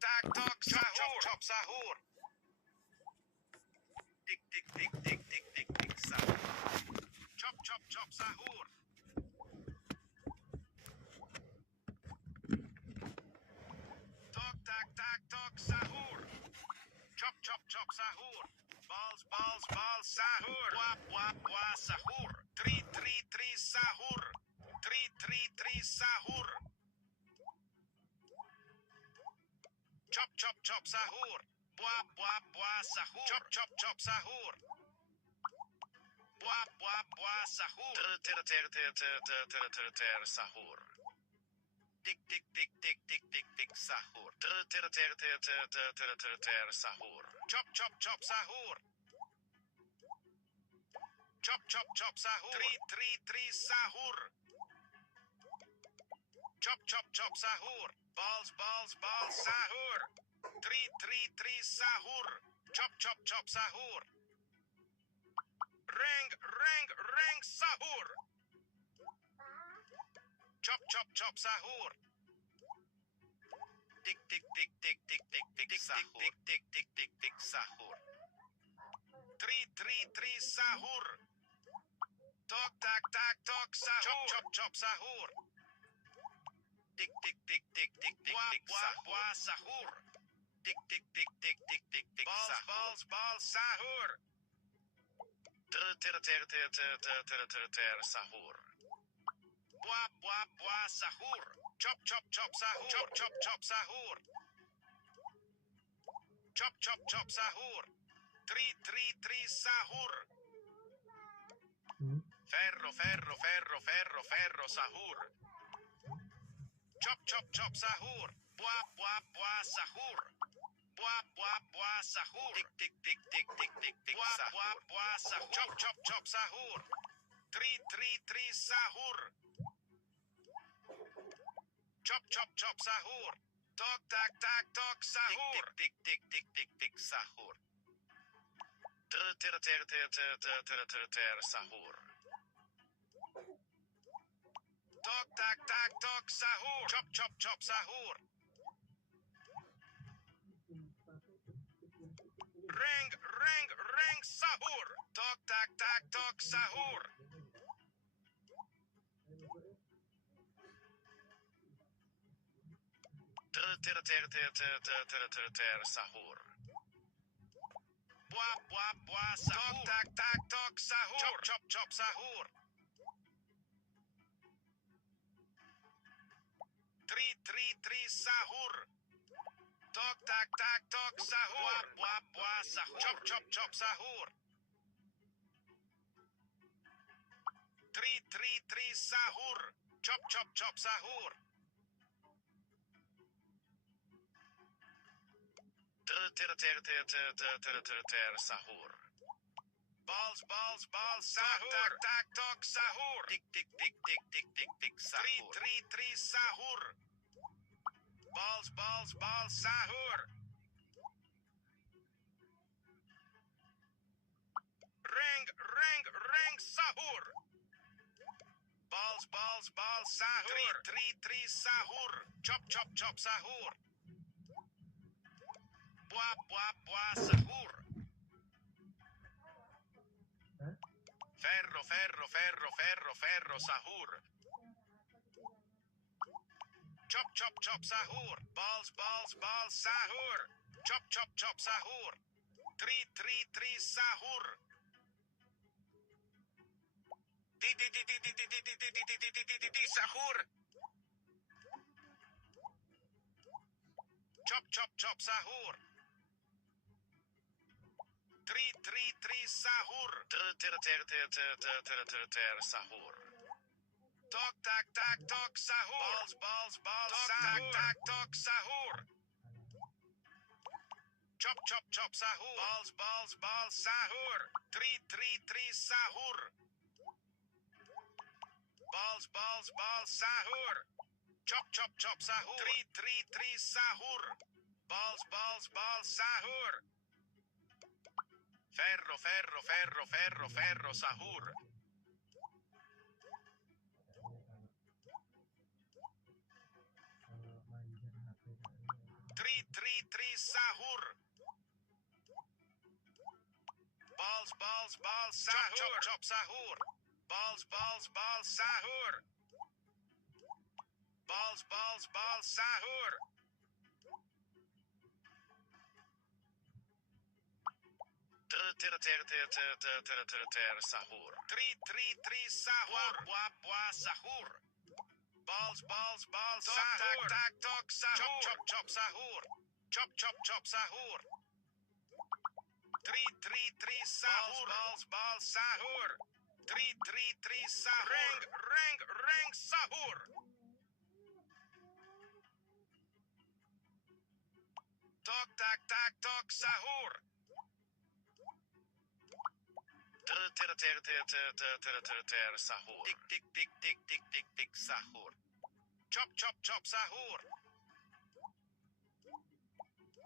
tak tok sahur. Chop sahur. Tik tik tik tik tik tik tik sahur. Chop sahur. Tok tak tak tok sahur. Chop sahur. Balls sahur. Wap sahur. Tri sahur. Tri sahur. Chop sahur. Buah sahur. Chop sahur. Buah sahur. Ter sahur. Tik tik tik tik tik tik tik sahur. Ter sahur. Chop sahur. Chop sahur. Tri sahur. Chop sahur. Balls sahur. Tri sahur. Chop sahur. Reng sahur. Chop sahur. Tik tik tik tik tik tik tik sahur. Tik tik tik tik sahur. Tri sahur. Tok tak tak tok sahur. Chop sahur. Tik tik tik tik tik tik tik sahur. Sahur. Tik tik tik tik tik tik tik balls sahur. Ter sahur. Buah sahur. Chop sahur. Chop sahur. Chop sahur. Tri sahur. Ferro sahur. Chop sahur. Buah sahur. Buah sahur. Tik tik tik tik tik tik sahur. Buah sahur. Chop sahur. Tri sahur. Chop sahur. Tok tak tak tok sahur. Tik tik tik tik tik sahur. Ter sahur. Tok tak tak tok sahur. Chop sahur. Reng sahur. Tok tak tak tok sahur. Ter sahur. Buah sahur. Tok tak tak tok sahur. Chop sahur. Tri sahur. Tok tak tak tok sahur. Buah sahur. Chop sahur. Tri sahur. Chop sahur. Ter sahur. Balls sahur. Tak tak tok sahur. Tik tik tik tik tik tik tik sahur. Tri sahur. Balls sahur. Reng sahur. Balls sahur. Tri sahur. Chop sahur. Buah sahur. Ferro sahur. Chop sahur. Balls sahur. Chop sahur. Tri sahur. Di sahur. Chop sahur. Tri sahur. Ter sahur. Tok tak tak tok sahur. Balls sahur. Tak tak tok sahur. Chop sahur. Balls sahur. Tri sahur. Balls sahur. Chop sahur. Tri sahur. Balls sahur. Ferro sahur. Tri 3 sahur. Balls sahur. Chop sahur. Balls sahur. Balls sahur. Sahur. 3 sahur. Buah sahur. Balls sahur. Tok sahur. Chop sahur. Chop sahur. 3 sahur. Balls sahur. 3 sahur. Reng sahur. Tok sahur. Sahur. Tik sahur. Chop sahur.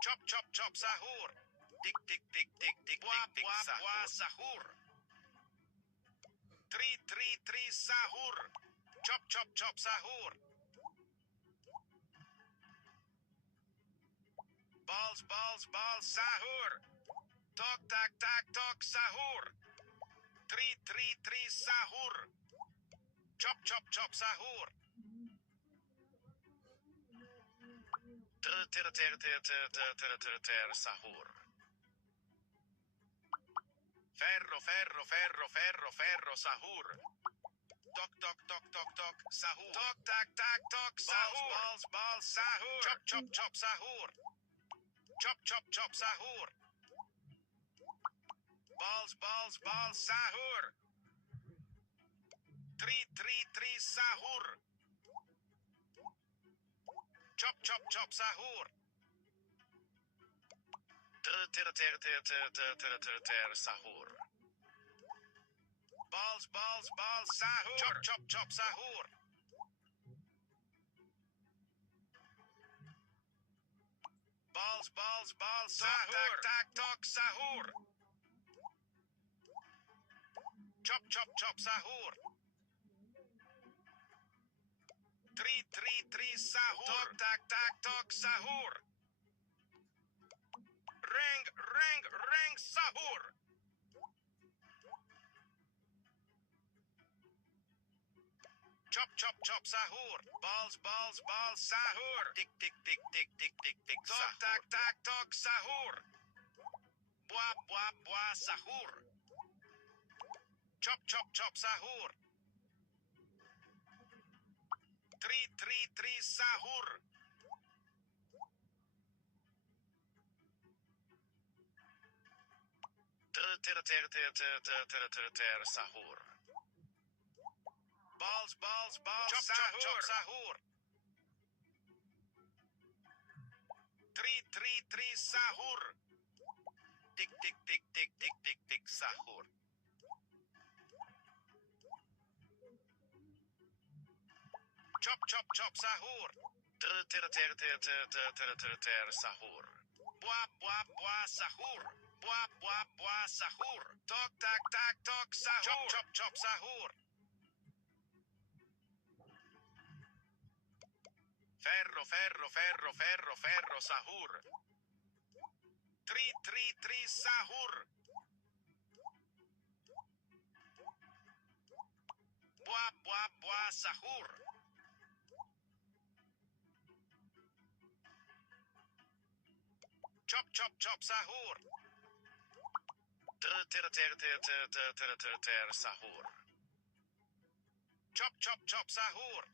Chop sahur. Tik buah sahur. 3 sahur. Chop sahur. Balls sahur. Tok sahur. 3 sahur. Chop sahur. Sahur. Ferro sahur. Tok sahur. Tok sahur. Balls sahur. Chop sahur. Chop sahur. Balls sahur. 3 sahur. Chop sahur. Sahur. Balls sahur. Chop sahur. Balls sahur. Tok sahur. Chop sahur. 3 sahur. Tok sahur. Reng sahur. Chop sahur. Balls sahur. Tik sahur. Tok sahur. Buah sahur. Chop sahur. 3 sahur. Sahur. Balls sahur. Chop sahur. 3 sahur. Tik sahur. Chop sahur. Sahur. Buah sahur. Buah sahur. Tok sahur. Chop sahur. Ferro sahur. 3 sahur. Buah sahur. Chop sahur. Sahur. Chop sahur.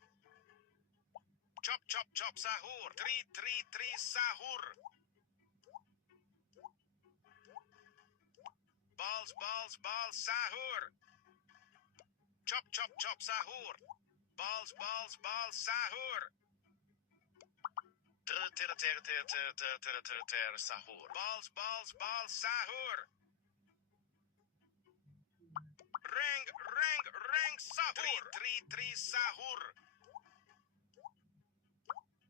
Chop sahur. 3 sahur. Balls sahur. Chop sahur. Balls sahur. Sahur. Balls sahur. Reng sahur. 3 sahur.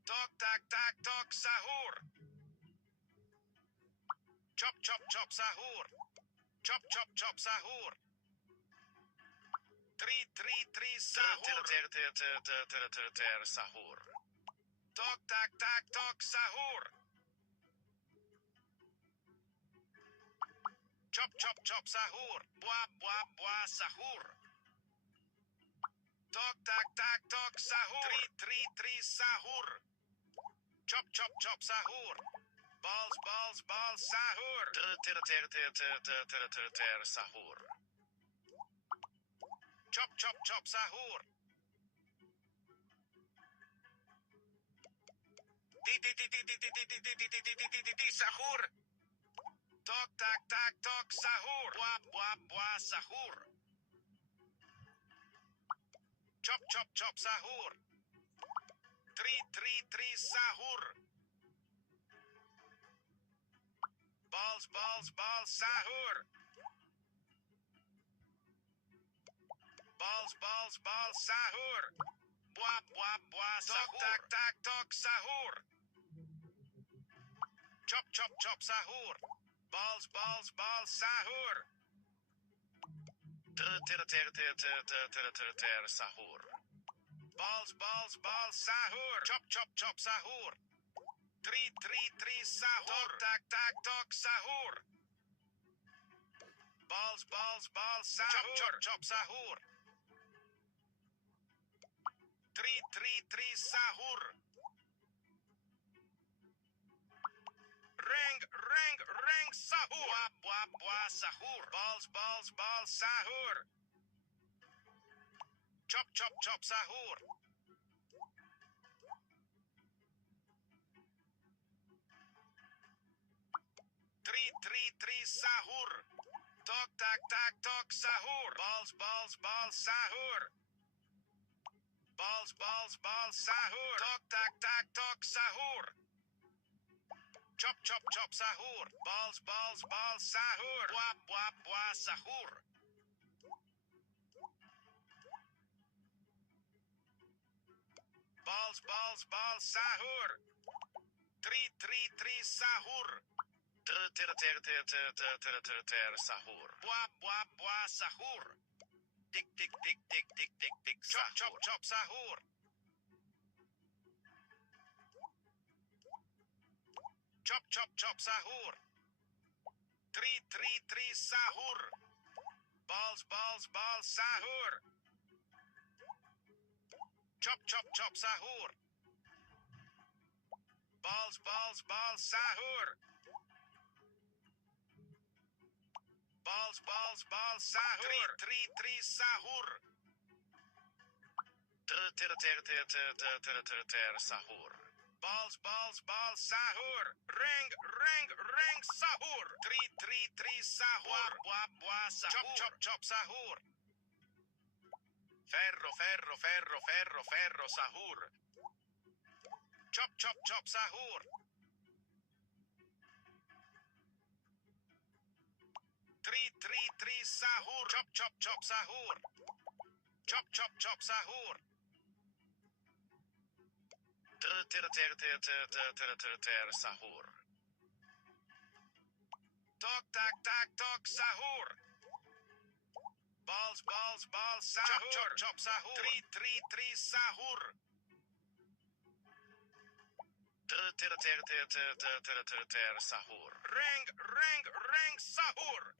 Tok sahur. Chop sahur. Chop sahur. 3 sahur. Sahur. Tok sahur. Chop chop chop sahur. Buah buah buah sahur. Tok tak tak tok sahur. Tri sahur. Chop chop chop sahur. Balls sahur. Ter sahur. Chop chop chop sahur. Di sahur. Tok tak tak tok sahur. Buah buah buah sahur. Chop chop chop sahur. Tri sahur. Balls sahur. Balls sahur. Buah buah buah sahur. Tok tak tak tok sahur. Chop chop chop sahur. Balls sahur. Ter sahur. Balls sahur. Chop chop chop sahur. Tri sahur. Tok tak tok sahur. Balls sahur. Chop chop sahur. Tri sahur. Reng sahur. Buah sahur. Balls sahur. Chop chop chop sahur. Tri sahur. Tok tak tak tok sahur. Balls sahur. Balls sahur. Tok tak tak tok sahur. Chop chop chop sahur. Balls sahur. Buah sahur. Balls sahur. Tri sahur. Ter sahur. Buah sahur. Tik chop chop sahur. Chop chop chop sahur. Tri sahur. Balls sahur. Chop chop chop sahur. Balls sahur. Balls sahur. Tri sahur. Ter sahur. Balls sahur. Reng sahur. Tri sahur. Buah sahur. Chop chop sahur. Ferro sahur. Chop chop sahur. Tri sahur. Chop chop sahur. Chop chop sahur. Ter sahur. Tok tak tak tok sahur. Balls sahur. Chop sahur. Tri sahur. Ter sahur. Reng sahur.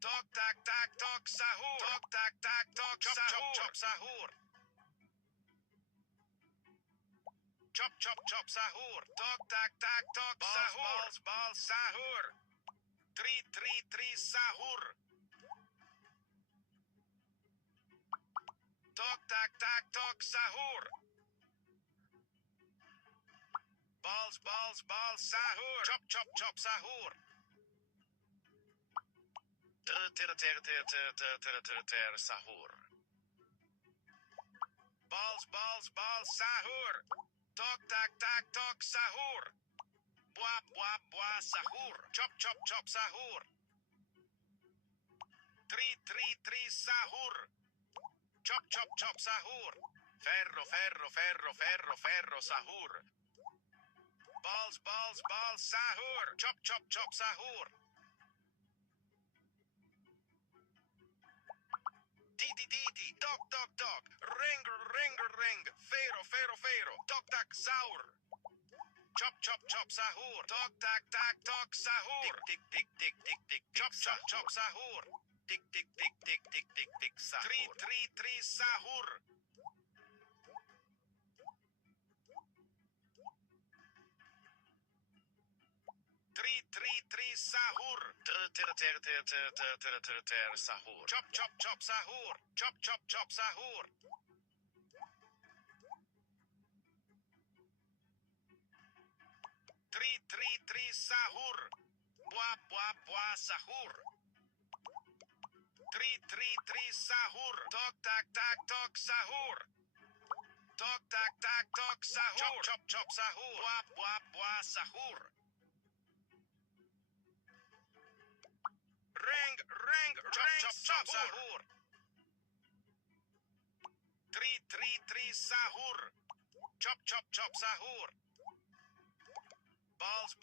Tok tak tak tok sahur. Tok tak tak tok sahur. Chop sahur. Chop chop sahur. Tok tak tak tok sahur. Balls sahur. Tri sahur. Tok tak tak tok sahur. Balls sahur. Chop chop sahur. Ter sahur. Balls sahur. Tok tak tak tok sahur. Buah sahur. Chop chop sahur. Tri sahur. Chop chop sahur. Ferro sahur. Balls sahur. Chop chop sahur. Di. Dog. Ring. Ferro. Tok tak sahur. Chop chop chop sahur. Tok tak tak tok sahur. Tik tik tik tik tik tik. Chop chop chop sahur. Tik tik tik tik tik tik tik sahur. Tri sahur. Tri sahur. Ter sahur. Chop chop chop sahur. Chop chop chop sahur. Tri sahur. Buah sahur. Tri sahur. Tok tak tak tok sahur. Tok tak tak tok sahur. Chop chop chop sahur. Buah sahur. Reng chop chop chop sahur. Tri sahur. Chop chop chop sahur. Balls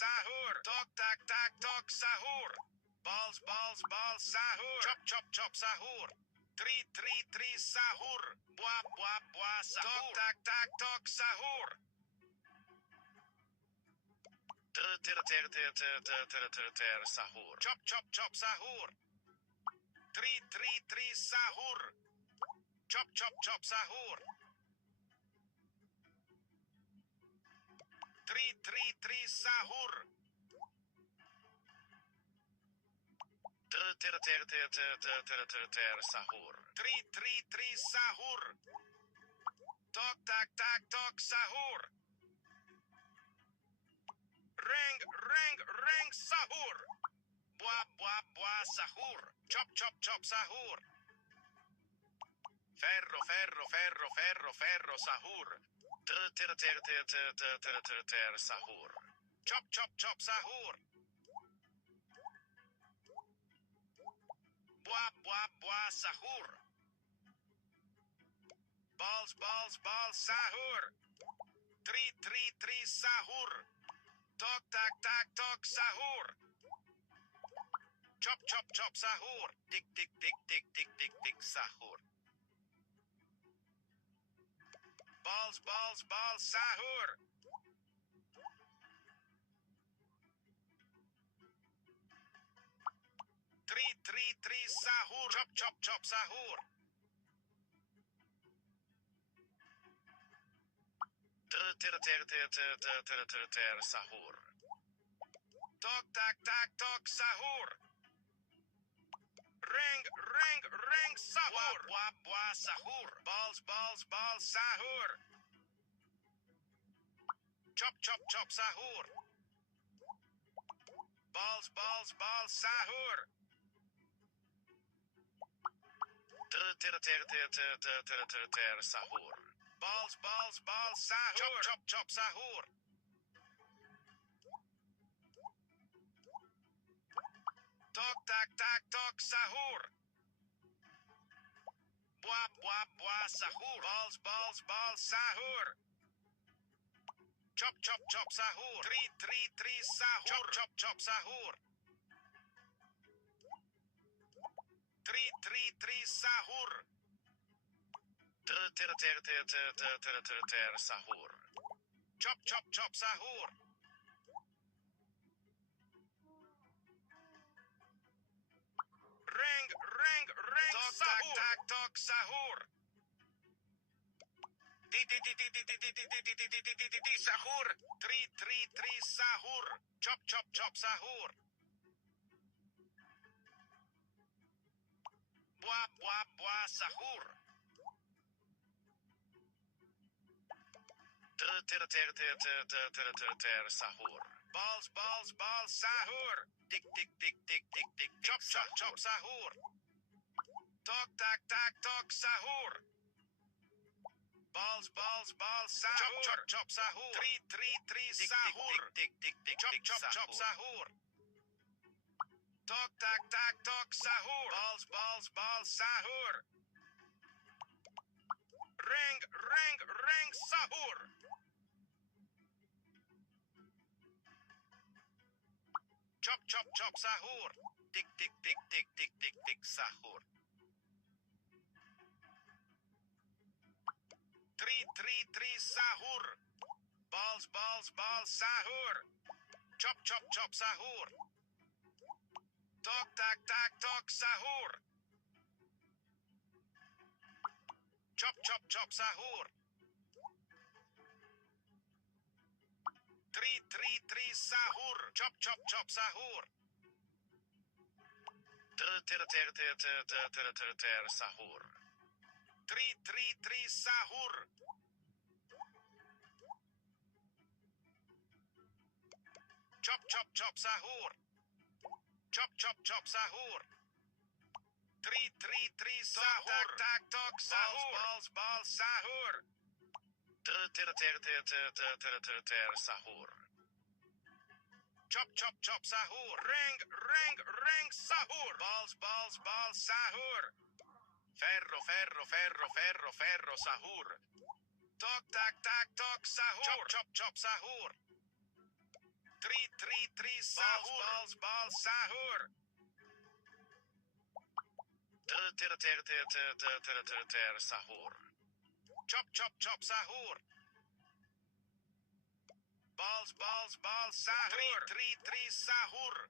sahur. Tok tak tak tok sahur. Balls sahur. Chop chop chop sahur. Tri sahur. Buah sahur. Tok tak tak tok sahur. Ter sahur. Chop chop chop sahur. Tri sahur. Chop chop chop sahur. Tri sahur. Ter sahur. Tri sahur. Tok tak tak tok sahur. Reng sahur. Buah sahur. Chop chop chop sahur. Ferro sahur. Ter sahur. Chop chop chop sahur. Buah sahur. Balls sahur. Tri sahur. Tok tak tak tok sahur. Chop chop chop sahur. Tik tik tik tik tik tik tik sahur. Balls sahur. Tri sahur. Chop chop chop sahur. Ter sahur. Tok tak tak tok sahur. Reng sahur. Buah sahur. Balls sahur. Chop chop chop sahur. Balls sahur. Ter sahur. Balls sahur. Chop chop sahur. Tok tak tak tok sahur. Buah sahur. Balls sahur. Chop chop chop sahur. Tri sahur. Chop chop chop sahur. Tri sahur. Ter sahur. Chop chop chop sahur. Reng sahur. Tak tok sahur. Di sahur. Tri sahur. Chop chop chop sahur. Buah sahur. Ter sahur. Balls sahur. Tik tik tik tik tik tik. Chop chop chop sahur. Tok tak tak tok sahur. Balls sahur. Chop chop sahur. Tri sahur. Tik tik tik tik chop chop sahur. Tok tak tak tok sahur. Balls sahur. Reng sahur. Chop chop chop sahur. Tik tik tik tik tik tik tik sahur. Tri sahur. Balls ball, sahur. Chop, chop, chop, sahur. Tok, tak, tak, tok, sahur. Chop, chop, chop, sahur. Tri, sahur. Chop, chop, chop, sahur. Ter, sahur. Tri, sahur. Chop, chop, chop, sahur. Chop, chop, chop, sahur. Tri, sahur. Tak, tok, sahur. Ball, sahur. Ter, sahur. Chop, chop, chop, sahur. Ring, sahur. Ball, sahur. Ferro, sahur. Tok, tak, tok, sahur. Chop, chop, chop, sahur. Tri, sahur. Ball, sahur. Ter, sahur. Chop, chop, chop, sahur. Ball, sahur. Tri, sahur.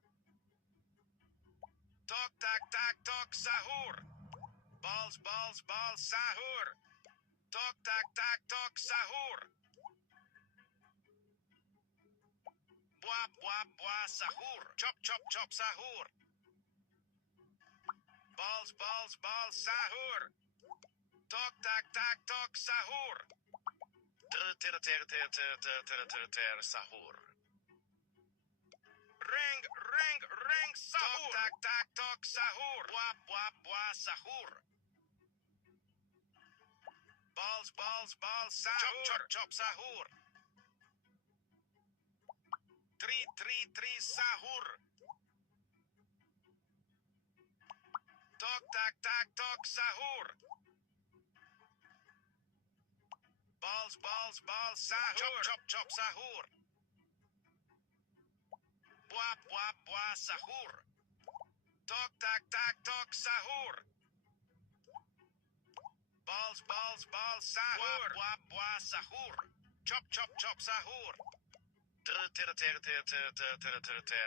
Tok, tak, tok, sahur. Ball, sahur. Tok, tak, tok, sahur. Buah, sahur. Chop, chop, chop, sahur. Ball, sahur. Tok, tak, tok, sahur. Ter, sahur. Ring, sahur. Tok, tak, tok, sahur. Buah, sahur. Ball, sahur. Chop, chop, sahur. Tri, sahur. Tok, tak, tok, sahur. Ball, sahur. Chop, chop, sahur. Buah, sahur. Tok, tak, tok, sahur. Ball, sahur. Buah, sahur. Chop, chop, sahur. Ter,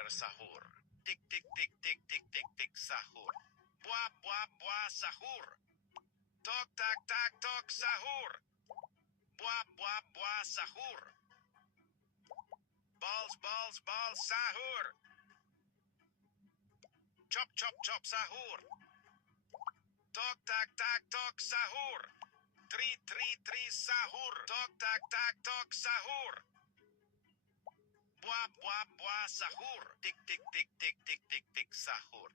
sahur. Tik, sahur. Buah, sahur. Tok, tak, tok, sahur. Buah, sahur. Ball, sahur. Chop, chop, sahur. Tok, tak, tok, sahur. Tri, sahur. Tok, tak, tok, sahur. Buah, sahur. Tik, sahur.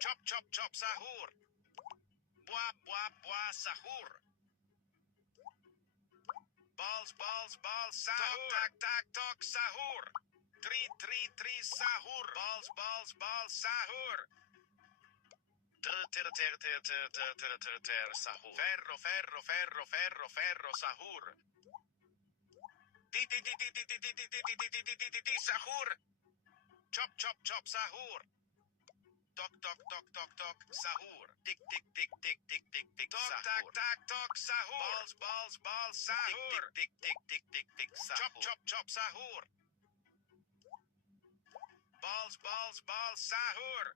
Chop, chop, sahur. Buah, sahur. Ball, sahur. Tak, tok, sahur. Tri, sahur. Ball, sahur. Ter, sahur. Ferro, sahur. Sahur. Chop, chop, sahur. Tok, sahur. Tik, sahur. Tak, tok, sahur. Ball, sahur. Tik, sahur. Chop, sahur. Ball, sahur.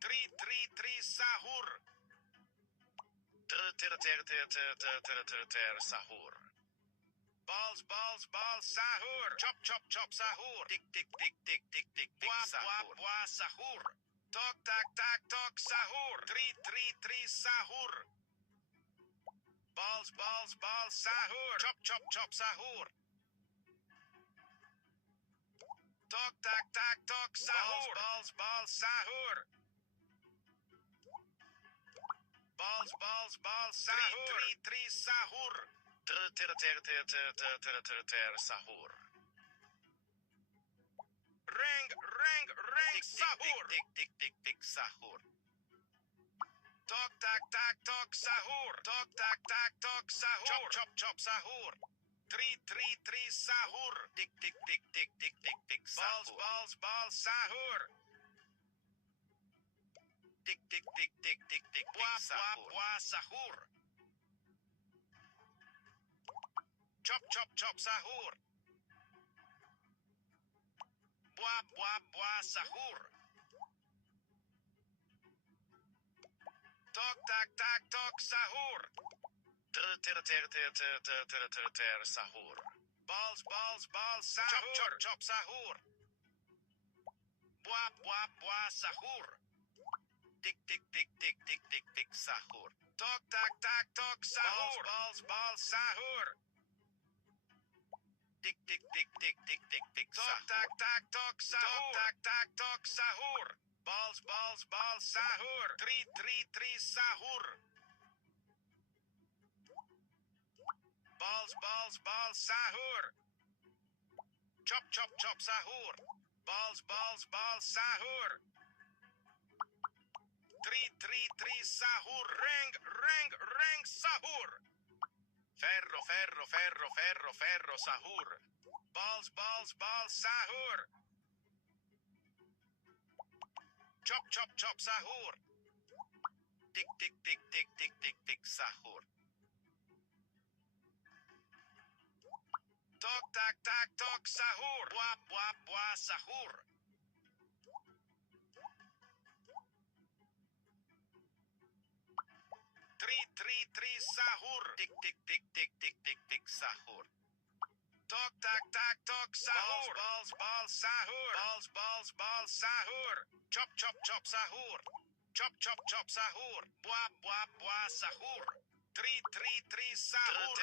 Tri, sahur. Ter, sahur. Ball, sahur. Chop, sahur. Tik, sahur. Buah, sahur. Tok, tak, tok, sahur. Tri, sahur. Ball, sahur. Chop, sahur. Tok, tak, tok, sahur. Ball, sahur. Ball, sahur. Tri, sahur. Ter, sahur. Ring, sahur. Tik, sahur. Tok, tak, tok, sahur. Tok, tak, tok, sahur. Chop, sahur. Tri, sahur. Tik, sahur. Ball, sahur. Tik, sahur. Buah, sahur. Chop chop chop sahur. Buah buah buah sahur. Tok tak tak tok sahur. Ter sahur. Balls balls balls sahur. Chop chop chop sahur. Buah buah buah sahur. Tik tik tik tik tik tik tik sahur. Tok tak tak tok sahur. Balls balls sahur. Tik tik tik tik tik tik tik sahur. Tok tak tak tok sahur. Tok tak tak tok sahur. Balls balls balls sahur. Tri sahur. Balls balls balls sahur. Chop chop chop sahur. Balls balls balls sahur. Tri sahur. Reng sahur. Ferro ferro ferro ferro ferro sahur. Balls balls balls sahur. Chop chop chop sahur. Tik tik tik tik tik tik tik sahur. Tok tak tak tok sahur. Buah buah buah sahur. Tri sahur. Tik tik tik tik tik tik tik sahur. Tok tak tak tok sahur. Balls balls sahur. Balls balls balls sahur. Chop chop chop sahur. Chop chop chop sahur. Buah buah buah sahur. Tri sahur.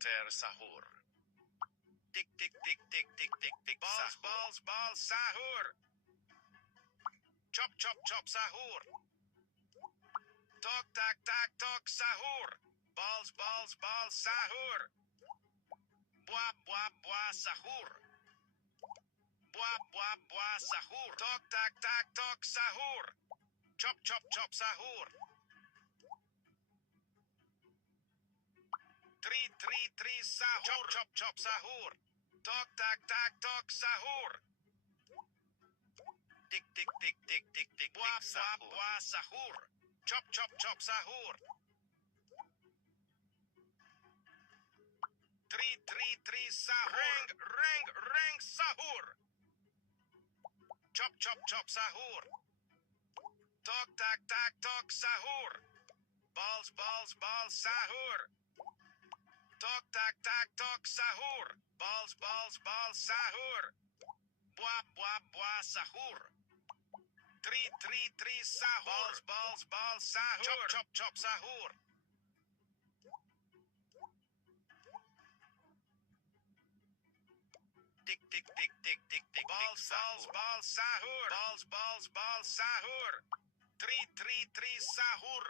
Ter sahur. Tik tik tik tik tik tik tik balls balls balls sahur. Chop chop chop sahur. Tok tak tak tok sahur. Balls balls balls sahur. Buah buah buah sahur. Buah buah buah sahur. Tok tak tak tok sahur. Chop chop chop sahur. Tri sahur. Chop chop chop sahur. Tok tak tak tok sahur. Tik tik tik tik tik tik buah buah buah sahur. Chop chop chop sahur. Tri sahur. Reng sahur. Chop chop chop sahur. Tok tak tak tok sahur. Balls balls balls sahur. Tok tak tak tok sahur. Balls balls balls sahur. Buah buah buah sahur. Tri sahur. Balls balls sahur. Chop chop chop sahur. Tik tik tik tik tik tik balls balls balls sahur. Balls balls balls sahur. Tri sahur.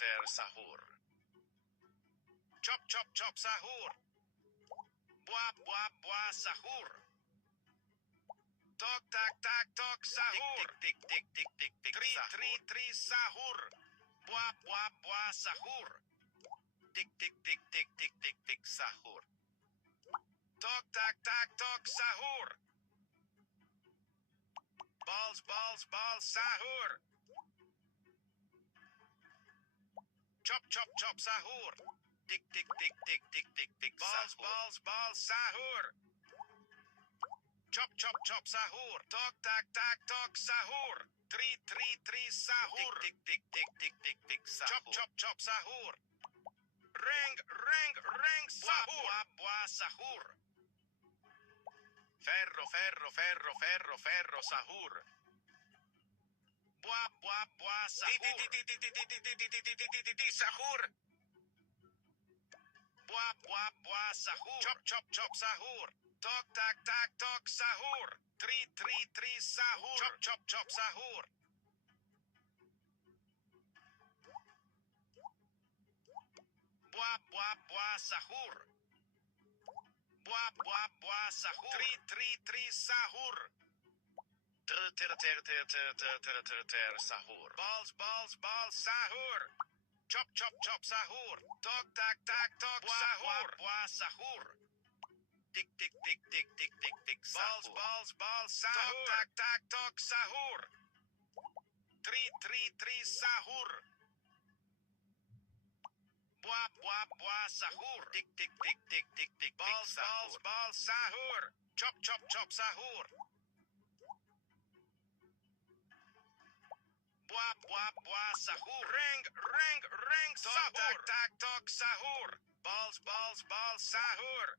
Ter sahur. Chop chop chop sahur. Buah buah buah sahur. Tok tak tak tok sahur. Tik tik tik tik tik tik tri sahur. Buah buah buah sahur. Tik tik tik tik tik tik tik sahur. Tok tak tak tok sahur. Balls balls balls sahur. Chop chop chop sahur. Tik tik tik tik tik tik tik balls balls balls sahur. Chop chop chop sahur. Tok tak tak tok sahur. Tri sahur. Tik tik tik tik tik tik sahur. Chop chop chop sahur. Reng sahur. Buah buah sahur. Ferro ferro ferro ferro ferro sahur. Buah buah buah sahur. Sahur. Buah buah buah sahur. Chop chop chop sahur. Tok tak tak tok sahur. Tri sahur. Chop chop chop sahur. Buah buah buah sahur. Buah buah buah sahur. Tri sahur. Ter sahur. Balls balls balls sahur. Chop chop chop sahur. Tok tak tak tok sahur. Buah sahur. Tik tik tik tik tik tik tik balls balls balls sahur. Tok tak tak tok sahur. 3 sahur. Buah sahur. Tik tik tik tik tik tik. Balls sahur. Chop sahur. Buah sahur. Reng sahur. Tak sahur. Balls sahur.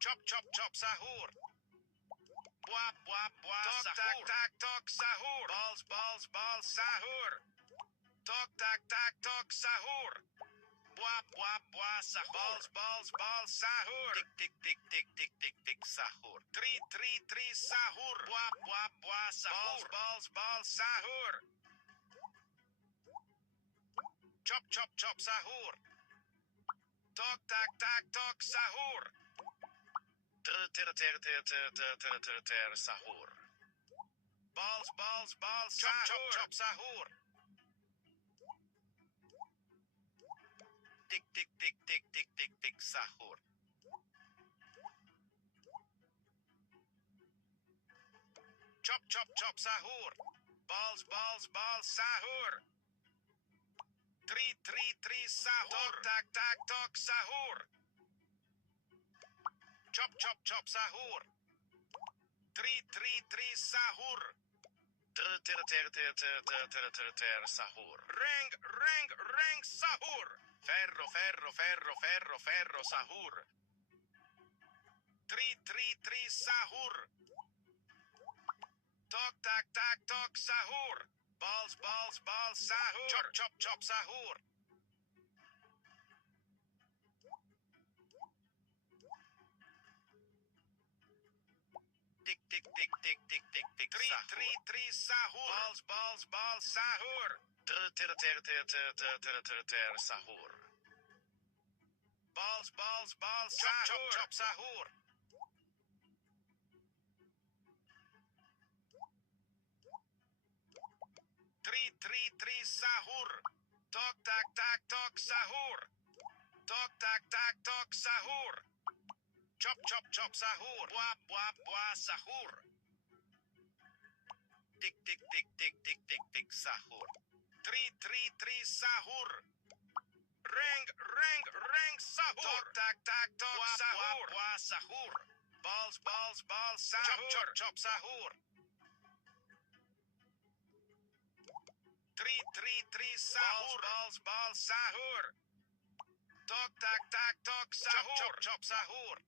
Chop sahur. Buah sahur. Tak sahur. Balls sahur. Tak sahur. Buah sahur. Balls sahur. Tik tik sahur. 3 sahur. Buah sahur. Balls sahur. Chop sahur. Tak sahur. Ter sahur. Balls sahur. Chop sahur. Tik sahur. Chop sahur. Balls sahur. 3 sahur. Tak sahur. Chop sahur. 3 sahur. Ter sahur. Reng sahur. Ferro sahur. 3 sahur. Tak sahur. Balls sahur. Chop sahur. Tik 3 sahur. Balls sahur. Ter sahur. Balls sahur. Chop sahur. Three sahur. Tak sahur. Tak sahur. Chop sahur. Buah sahur. Tik sahur. 3 sahur. Reng sahur. Tak sahur. Buah sahur. Balls sahur. Chop sahur. 3 sahur. Balls sahur. Tak sahur. Chop sahur.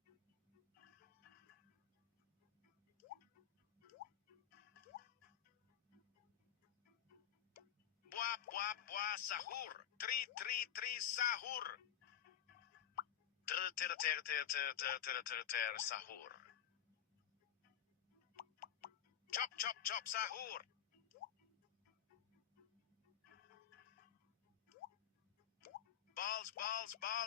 Buah sahur. 3 sahur. Ter sahur. Chop sahur. Balls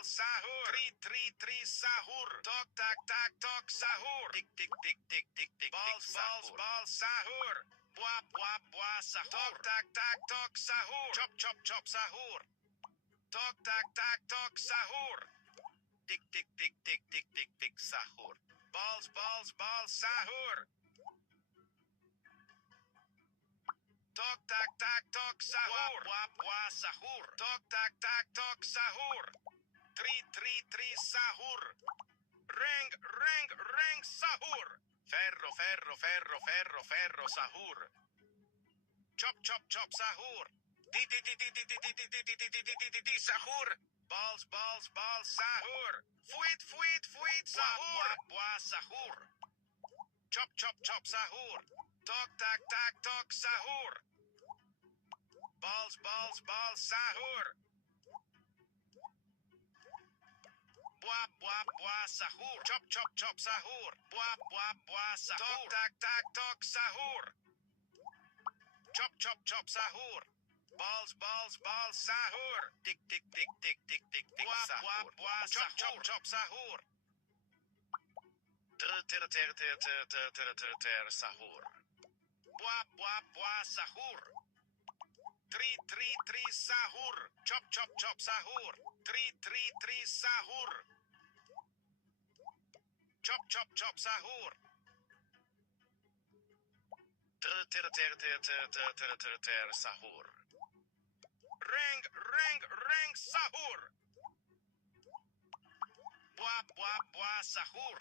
sahur. 3 sahur. Tak sahur. Tik balls sahur. Buah sahur. Tak sahur. Chop sahur. Tak sahur. Tik sahur. Balls sahur. Tak sahur. Buah sahur. Tak sahur. 3 sahur. Reng sahur. Ferro sahur. Chop sahur. Sahur. Balls sahur. Fuit sahur. Buah sahur. Chop sahur. Tak sahur. Balls sahur. Buah sahur. Chop sahur. Buah sahur. Tak sahur. Chop sahur. Balls sahur. Tik sahur. Buah sahur. Chop sahur. Ter sahur. Buah sahur. 3 sahur. Chop sahur. 3 sahur. Chop sahur. Sahur. Reng sahur. Buah sahur.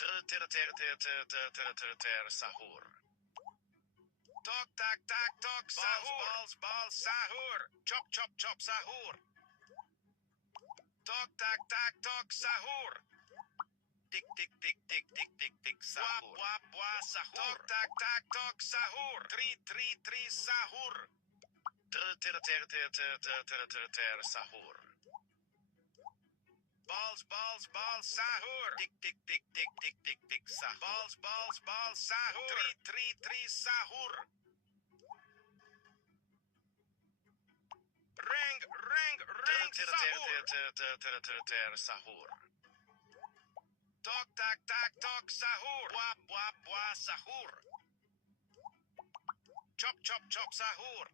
Sahur. Tok tak sahur. Balls sahur. Chop sahur. Tok tak sahur. Tik sahur. Buah sahur. Tok tak sahur. Tri sahur. Sahur. Balls sahur. Tik sahur. Balls sahur. Tri sahur. Reng sahur. Tok tak sahur. Buah sahur. Chop sahur.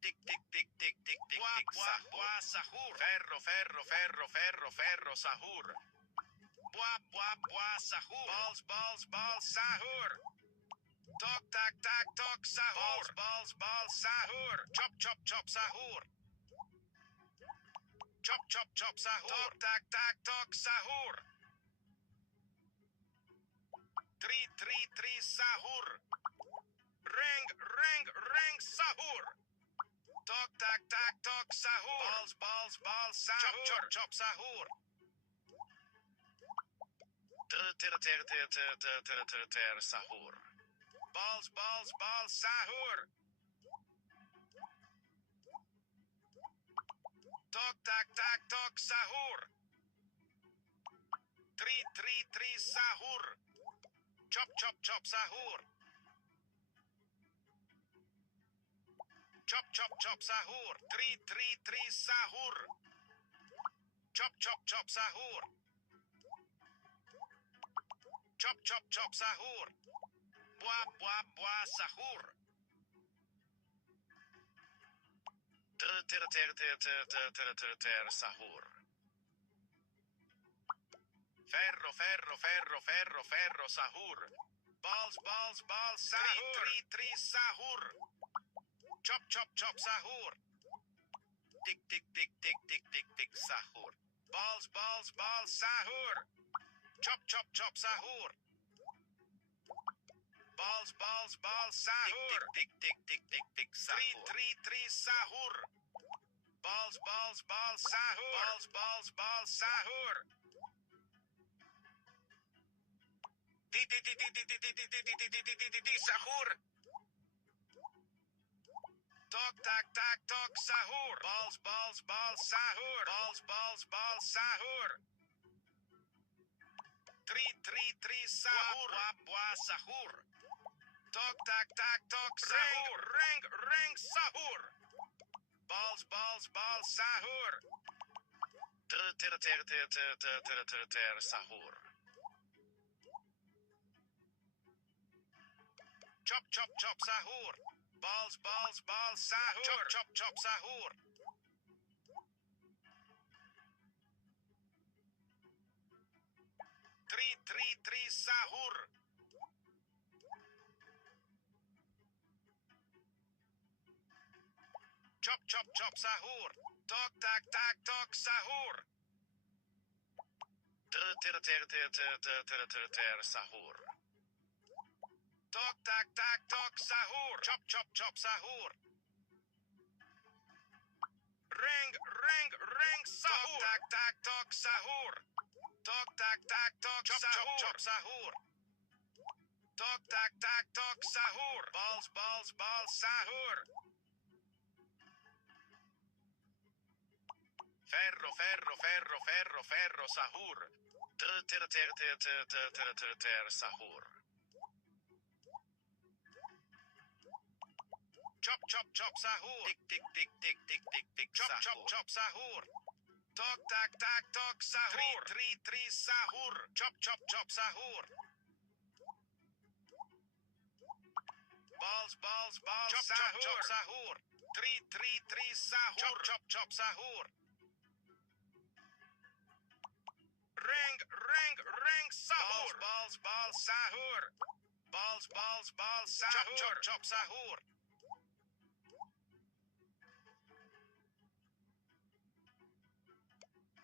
Tik buah sahur. Ferro sahur. Buah sahur. Balls sahur. Tok tak sahur. Balls sahur. Chop sahur. Chop sahur. Tok tak sahur. Tri sahur. Reng sahur. Tok tak sahur. Balls sahur. Chop sahur. Sahur. Balls sahur. Tok tak sahur. Tri sahur. Chop sahur. Chop sahur. Tri sahur. Chop sahur. Chop sahur. Buah sahur. Sahur. Ferro sahur. Balls sahur. Tri sahur. Chop sahur. Tik sahur. Balls sahur. Chop sahur. Balls sahur. Tik sahur. Tri sahur. Balls sahur. Balls sahur. Sahur. Tok tak sahur. Balls sahur. Balls sahur. Tri sahur. Buah sahur. Tok tak sahur. Reng sahur. Balls sahur. Sahur. Chop sahur. Balls sahur. Chop sahur. Tri sahur. Chop sahur. Tok tak sahur. Sahur. Tok tak sahur. Chop sahur. Reng sahur. Tok tak sahur. Tok tak sahur. Chop sahur. Tok tak sahur. Balls sahur. Ferro sahur. Sahur. Chop sahur. Tik chop sahur. Tok tak sahur. Tri sahur. Chop sahur. Balls sahur. Chop sahur. Tri sahur. Chop sahur. Reng sahur. Balls sahur. Balls ball, sahur. Chop, sahur.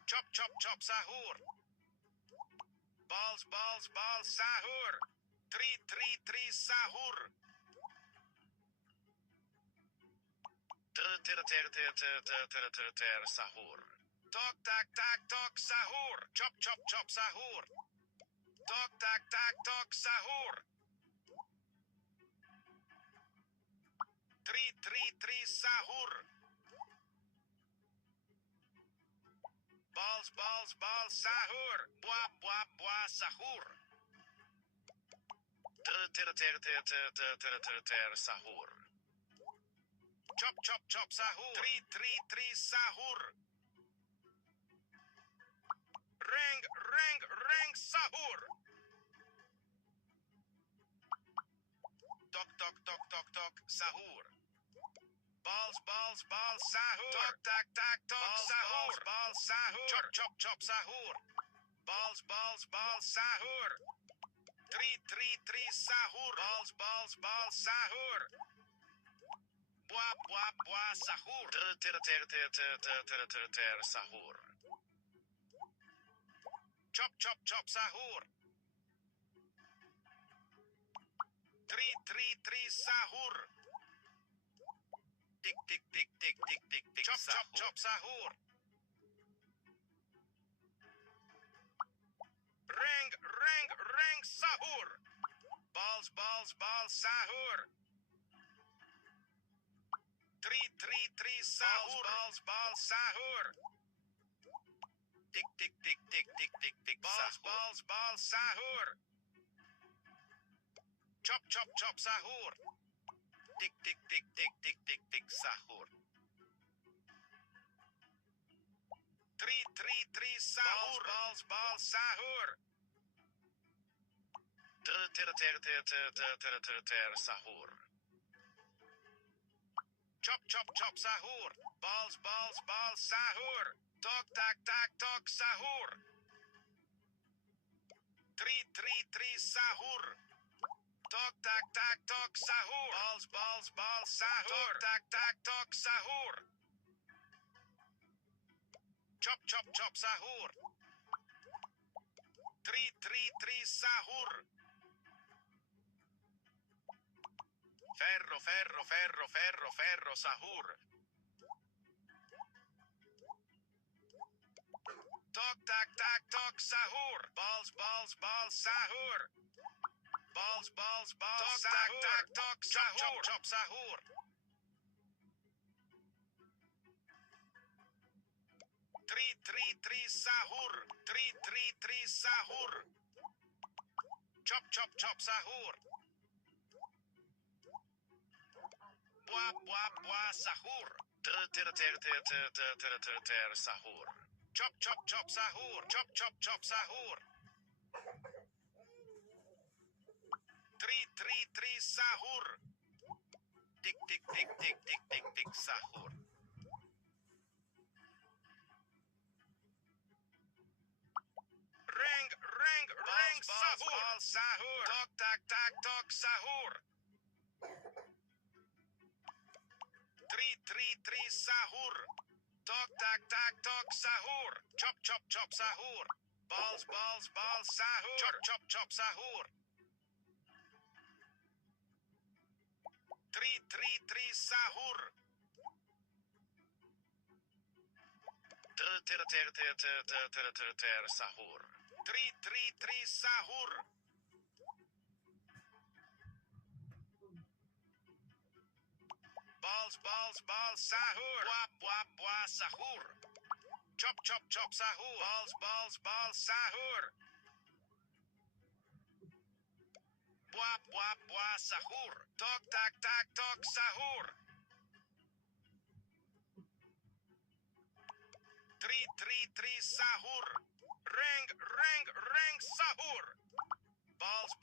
Chop, sahur. Ball, sahur. Tri, sahur. Ter, sahur. Tok, tak, sahur. Chop, sahur. Tok, tak, sahur. Tri, sahur. Ball, sahur. Buah, sahur. Ter, sahur. Chop, sahur. Tri, sahur. Reng, sahur. Tok, sahur. Ball, sahur. Tok, tak, sahur. Ball, sahur. Chop, sahur. Ball, sahur. Tri, sahur. Ball, sahur. Buah, sahur. Ter, sahur. Chop, sahur. Tri, sahur. Tik, chop, sahur. Reng, sahur. Ball, sahur. Tri, sahur. Ball, sahur. Tik, ball, sahur. Chop, sahur. Tik, sahur. Tri, sahur. Ball, sahur. Ter, sahur. Chop, sahur. Ball, sahur. Tok, tak, sahur. Tri, sahur. Tok, tak, sahur. Ball, sahur. Tok, tak, sahur. Chop, sahur. Tri, sahur. Ferro, sahur. Tok, tak, sahur. Ball, sahur. Balls, sahur. Tok, sahur. Chop, sahur. Tri, sahur. Tri, sahur. Chop, sahur. Buah, sahur. Ter, sahur. Chop, sahur. Chop, sahur. Tri, sahur. Tik, sahur. Reng, sahur. Ball, sahur. Tok, tak, sahur. Tri, sahur. Tok, tak, sahur. Chop, sahur. Balls, sahur. Chop, sahur. Tri, sahur. Ter, sahur. Tri, sahur. Balls, sahur. Buah, sahur. Chop, sahur. Balls, sahur. Buah, sahur. Tok, tak, sahur. Tri, sahur. Reng, sahur. Balls,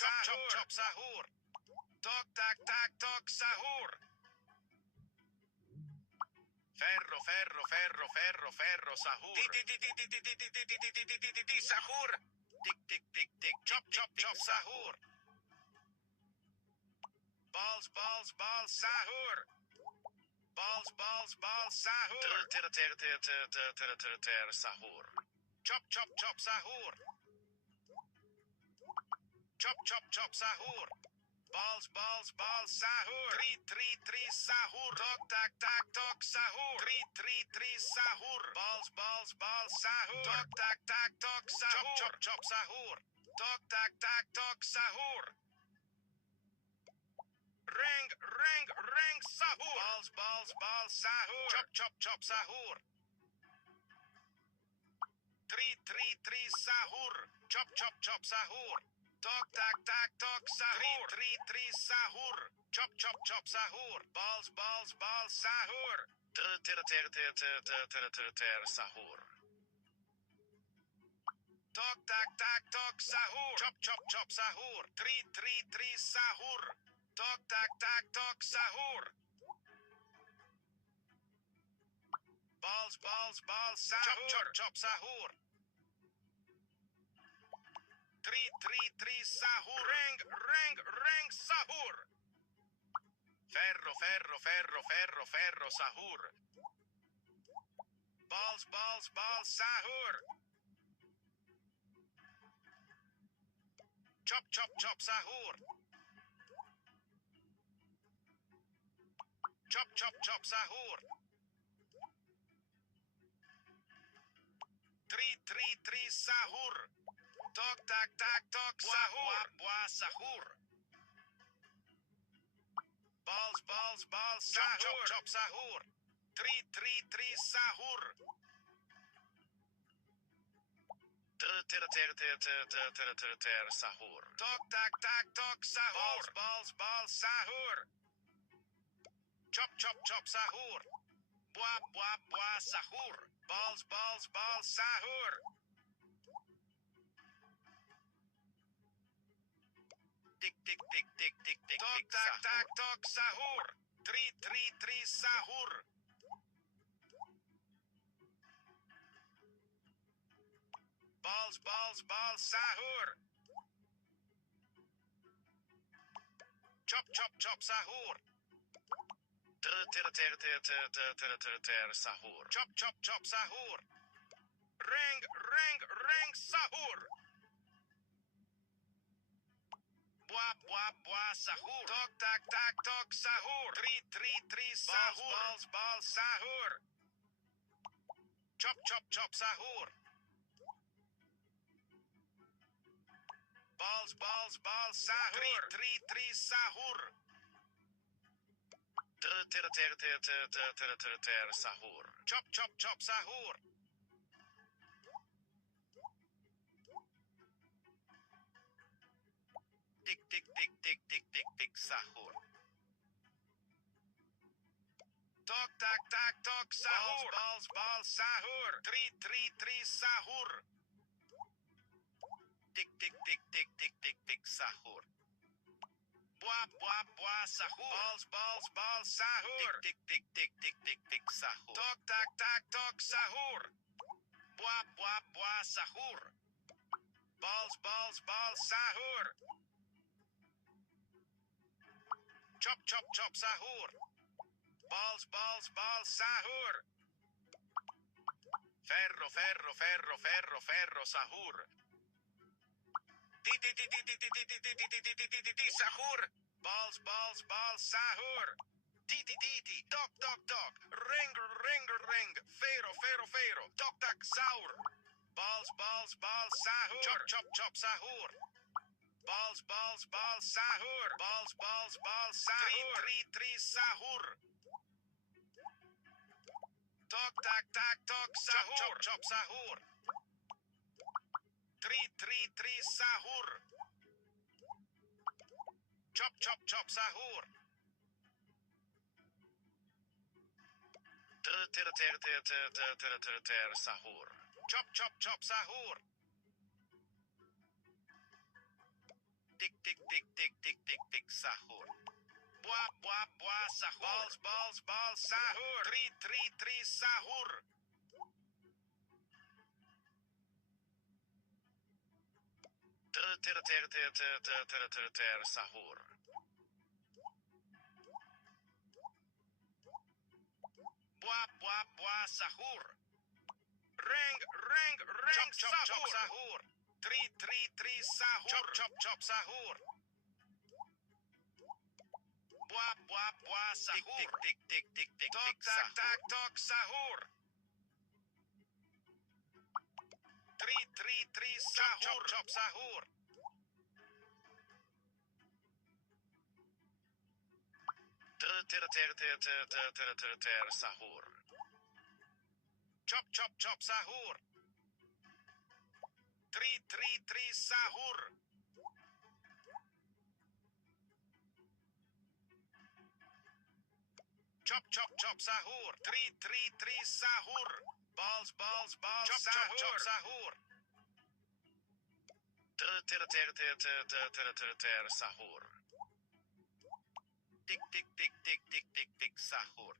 sahur. Chop, sahur. Tok, tak, sahur. Ferro, sahur. Sahur. Tik, chop, sahur. Balls, sahur. Balls, sahur. Sahur. Chop, sahur. Chop, sahur. Balls, sahur. Three, sahur. Talk, sahur. Three, sahur. Balls, sahur. Talk, sahur. Chop, sahur. Talk, sahur. Rang, sahur. Balls, sahur. Chop, sahur. Three, sahur. Chop, sahur. Talk, sahur. Three, sahur. Chop, sahur. Balls, sahur. Sahur. Talk, sahur. Chop, sahur. Three, sahur. Talk, sahur. Balls, sahur. Chop, sahur. Three, sahur. Rang, sahur. Ferro, sahur. Balls, sahur. Chop, sahur. Chop, sahur. Three, sahur. Talk, sahur. Sahur. Balls, sahur. Chop, sahur. Three, sahur. Sahur. Talk, sahur. Balls, sahur. Chop, sahur. Sahur. Balls, sahur. Tick. Talk, sahur. Three, sahur. Balls, sahur. Chop, sahur. Sahur. Chop, sahur. Rang, sahur. Sahur. Talk, sahur. Three, sahur. Balls, sahur. Chop, sahur. Balls, sahur. Three, sahur. Sahur. Chop, sahur. Tick, sahur. Talk, sahur. Balls, sahur. Three, sahur. Tick, sahur. Sahur. Balls, sahur. Tick, sahur. Talk, sahur. Sahur. Balls, sahur. Chop, sahur. Balls, sahur. Ferro, sahur. Sahur. Balls, sahur. Talk. Ring. Ferro. Talk, sahur. Balls, sahur. Chop, sahur. Balls, sahur. Balls, sahur. Three, sahur. Talk, sahur. Chop, sahur. Three, sahur. Chop, sahur. Sahur. Chop, sahur. Tick, sahur. Sahur. Balls, sahur. Three, sahur. Sahur. Buah sahur. Ring chop sahur. Tri sahur. Chop sahur. Buah sahur. Tik tok sahur. Tri sahur. Chop sahur. Ter sahur. Chop sahur. Tri sahur. Chop sahur. Tri sahur. Balls chop sahur. Ter sahur. Tik sahur.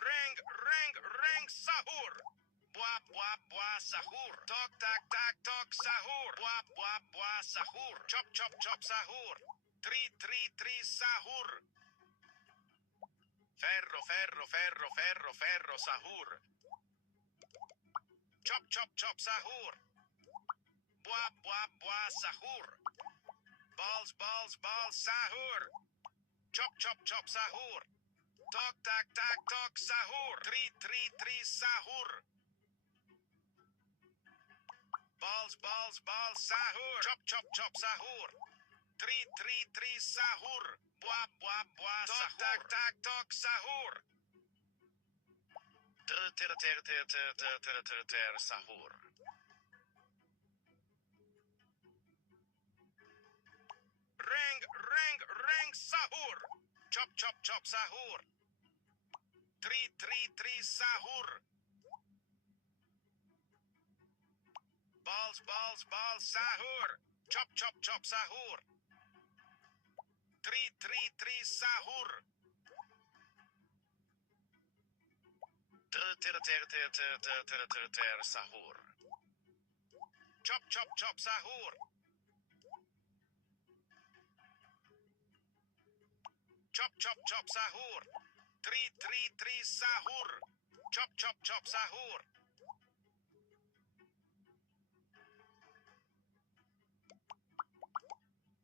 Ring sahur. Buah sahur. Tok sahur. Buah sahur. Chop sahur. Tri sahur. Ferro sahur. Chop sahur. Buah sahur. Balls sahur. Chop sahur. Tok sahur. Tri sahur. Balls sahur. Chop sahur. Tri sahur. Buah sahur. Tok sahur. Ter sahur. Ring sahur. Chop sahur. Tri sahur. Balls sahur. Chop sahur. Tri sahur. Ter sahur. Chop sahur. Chop sahur. Tri sahur. Chop sahur.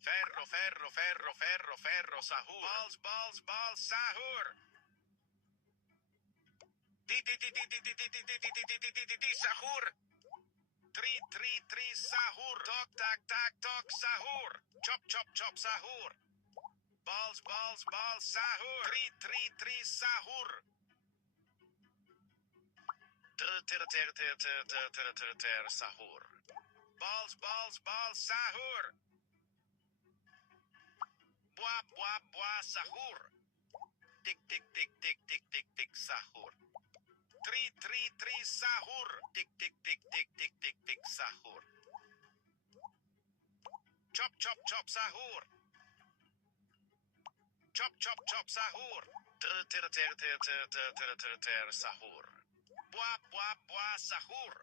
Ferro sahur. Balls sahur. Di sahur. Tri sahur. Tok sahur. Chop sahur. Balls sahur. Tri sahur. Ter sahur. Balls sahur. Buah sahur. Tik sahur. Tri sahur. Tik sahur. Chop sahur. Chop sahur. Ter sahur. Buah sahur.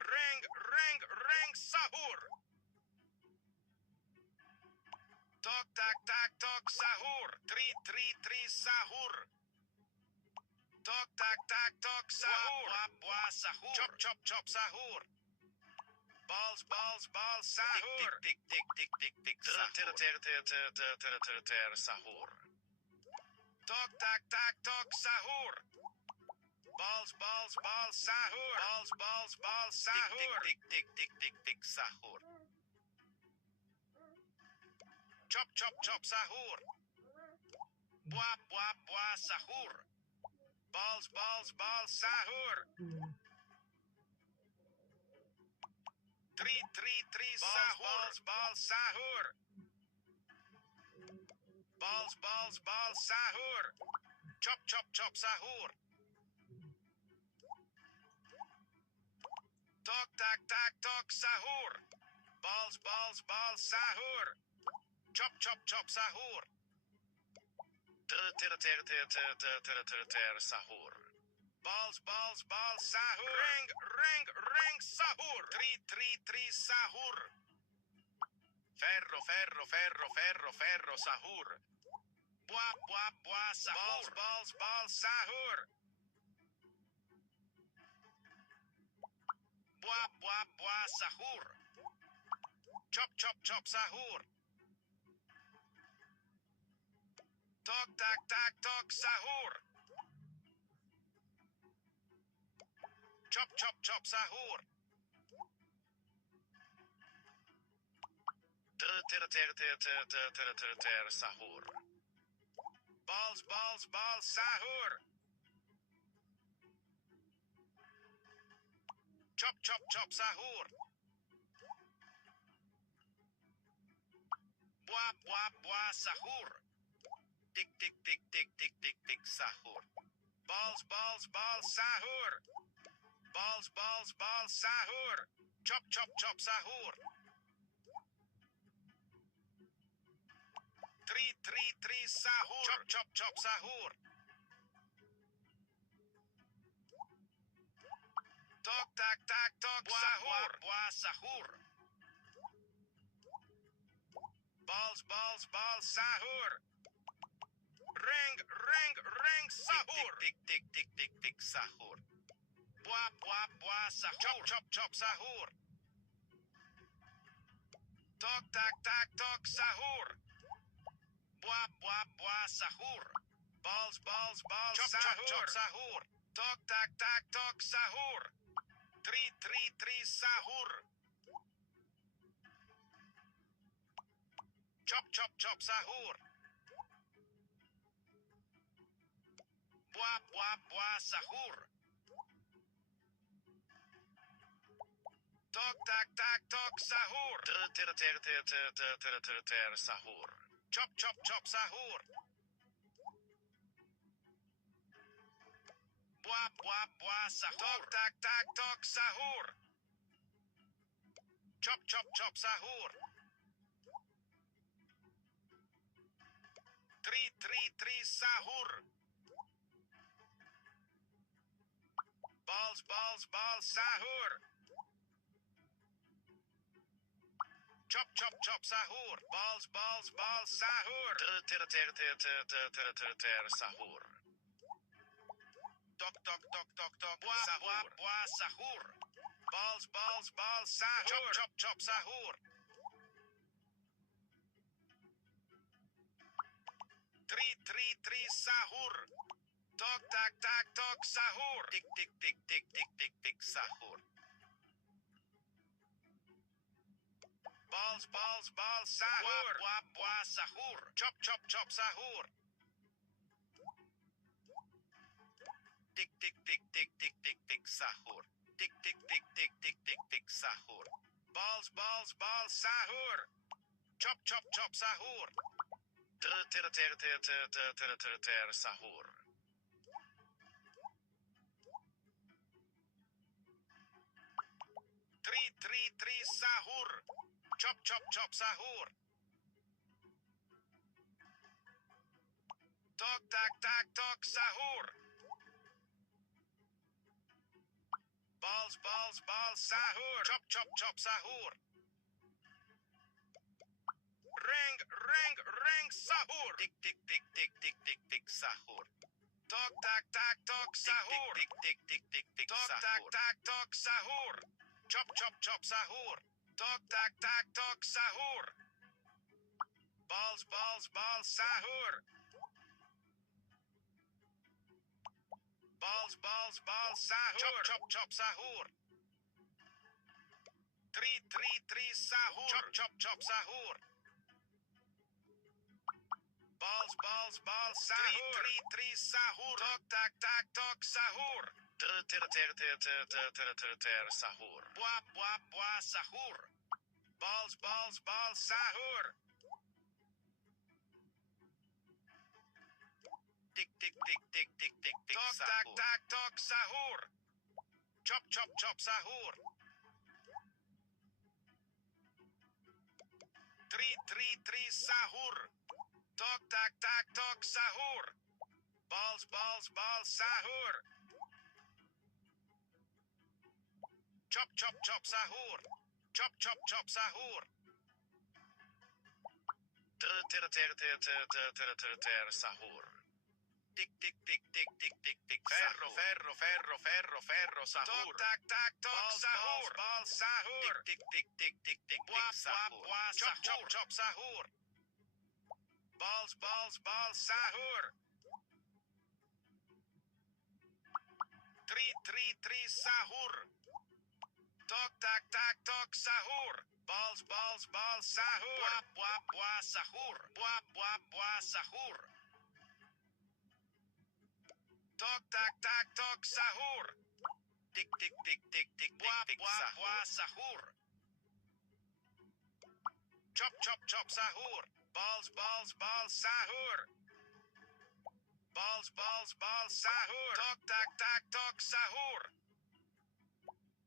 Ring sahur. Tok sahur. Tri sahur. Tok sahur. Buah sahur. Chop sahur. Balls sahur. Tik sahur. Ter sahur. Tok sahur. Balls sahur. Balls sahur. Tik sahur. Chop sahur. Buah sahur. Balls sahur. Tri sahur. Balls sahur. Balls sahur. Chop sahur. Tok sahur. Balls sahur. Chop sahur. Ter sahur. Balls sahur. Ring sahur. Tri sahur. Ferro sahur. Buah sahur. Balls sahur. Buah sahur. Chop sahur. Tok sahur. Chop sahur. Ter sahur. Balls sahur. Chop sahur. Buah sahur. Tik sahur. Balls sahur. Balls sahur. Chop sahur. Three sahur. Chop sahur. Tok sahur. Buah sahur. Balls sahur. Reng sahur. Tik sahur. Buah sahur. Chop sahur. Tok sahur. Buah sahur. Balls sahur. Chop sahur. Tok sahur. Three sahur. Chop sahur. Buah sahur. Tok sahur. Ter sahur. Chop sahur. Buah sahur. Tok sahur. Chop sahur. Three sahur. Balls sahur. Chop sahur. Balls sahur. Ter sahur. Tok buah sahur. Balls sahur. Chop sahur. Three sahur. Tok sahur. Tik sahur. Balls sahur. Buah sahur. Chop sahur. Tik sahur. Tik sahur. Balls sahur. Chop sahur. Ter sahur. Three sahur. Chop sahur. Tok sahur. Balls sahur. Chop sahur. Reng sahur. Tik sahur. Tok sahur. Tik sahur. Tok sahur. Chop sahur. Tok sahur. Balls sahur. Balls sahur. Chop sahur. Three sahur. Chop sahur. Balls sahur. Three sahur. Tok sahur. Ter sahur. Buah sahur. Balls sahur. Tik sahur. Tok sahur. Chop sahur. Three sahur. Tok sahur. Balls sahur. Chop sahur. Chop sahur. Sahur. Tik tik tik tik tik tik tik. Ferro, ferro, ferro, ferro, ferro, sahur. Tak tak tok, sahur. Bal sahur. Tik tik tik tik tik tik sahur. Chop chop chop sahur. Balls balls bal sahur. 3 sahur. Tok tak tak tok sahur. Balls balls bal sahur. Bwa bwa bwa sahur. Bwa bwa bwa sahur. Tok tak tak tok sahur. Tik tik tik tik tik tik tik sahur. Sahur. Chop chop chop sahur. Balls balls bal sahur. Balls balls bal sahur. Tok tak tak tok sahur.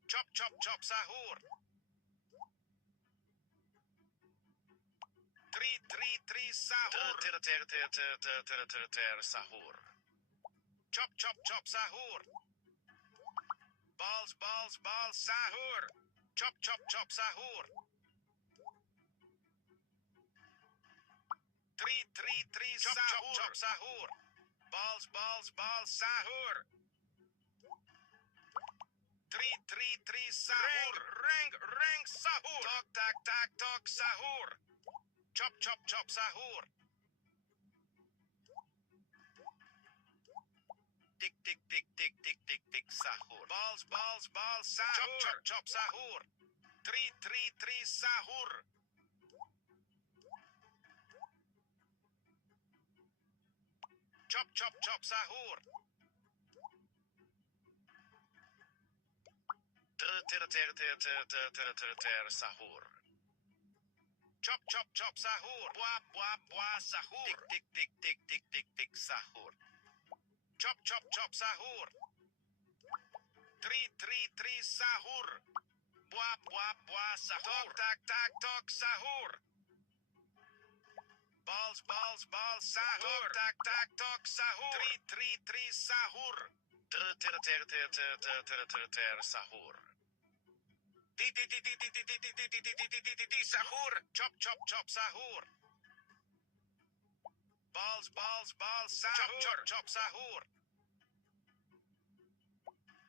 Chop chop chop sahur. 3 sahur. Sahur. Chop chop chop sahur. Balls balls bal sahur. Chop chop chop sahur. 3 sahur. Chop sahur. Balls balls bal sahur. 3 sahur. Rang sahur. Tok tak tak tok sahur. Chop chop chop sahur. Tik tik tik tik tik tik tik sahur. Balls balls bal sahur. Chop chop chop sahur. 3 sahur. Chop chop chop sahur. Sahur. Chop chop chop sahur. Bwa bwa bwa sahur. Tik tik tik tik tik tik sahur. Chop chop chop sahur. 3 sahur. Bwa bwa bwa sahur. Tok tak tak tok sahur. Balls balls bal sahur. Tok tak tak tok sahur. 3 sahur. Sahur. Sahur. Chop chop chop sahur. Balls balls bal sahur. Chop chop chop sahur.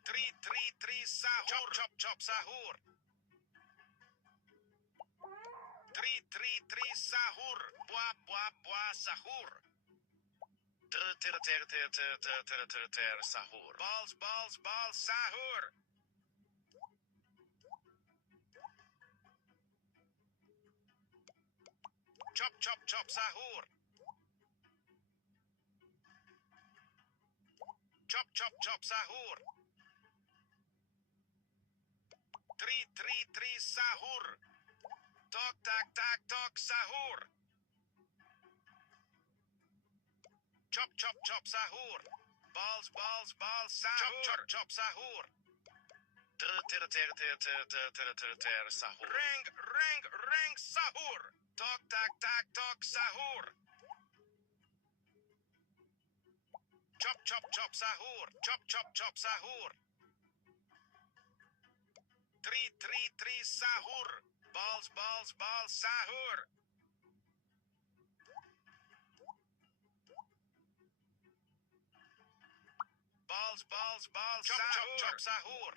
3 sahur. Chop chop chop sahur. 3 sahur. Bwa bwa bwa sahur. Sahur. Balls balls bal sahur. Chop chop chop sahur. Chop chop chop sahur. 3 sahur. Tok tak tak tok sahur. Chop chop chop sahur. Balls balls bal sahur. Chop chop chop sahur. Sahur. Rang sahur. Tok tak tak tok sahur. Chop chop chop sahur. Chop chop chop sahur. 3 sahur. Balls balls bal sahur. Balls balls bal chop sahur. Chop chop sahur.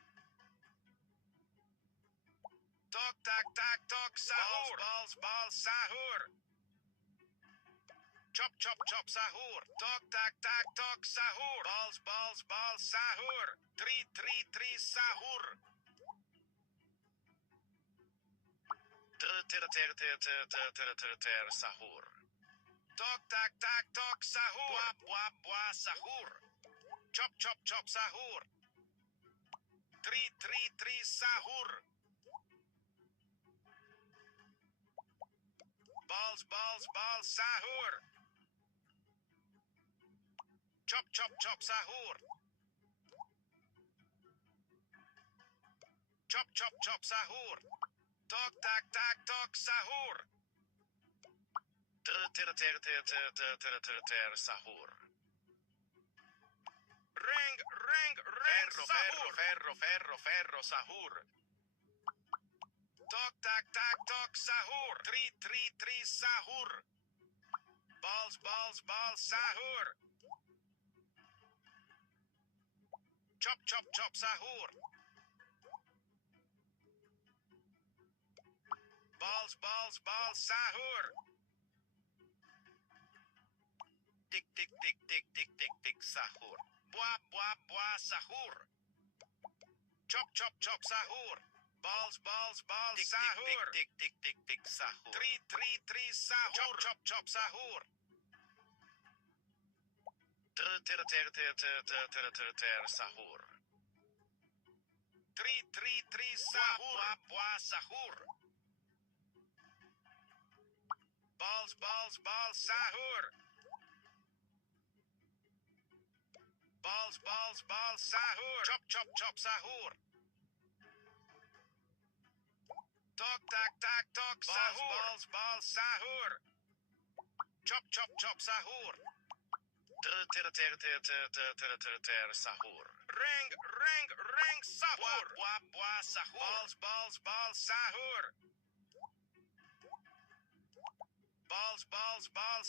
Tok tak tak tok sahur. Balls bal sahur. Chop chop chop sahur. Tok tak tak tok sahur. Balls balls bal sahur. 3 sahur. Sahur. Tok tak tak tok sahur. Bwa bwa bwa sahur. Chop chop chop sahur. 3 sahur. Balls balls bal sahur. Chop chop chop sahur. Chop chop chop sahur. Tok tak tak tok sahur. Sahur. Rang sahur. Ferro sahur. Tok tak tak tok sahur. 3 sahur. Balls, sahur. Chop, sahur. Balls, sahur. Tik, sahur. Buah, sahur. Chop, sahur. Balls, sahur. Tik, sahur. Three, sahur. Chop, sahur. Ter, sahur. Three, sahur. Buah, sahur. Balls, sahur. Balls, sahur. Chop, sahur. Tok, sahur. Balls, sahur. Chop, sahur. Ter, sahur. Ring, sahur. Buah, sahur. Balls, sahur. Balls,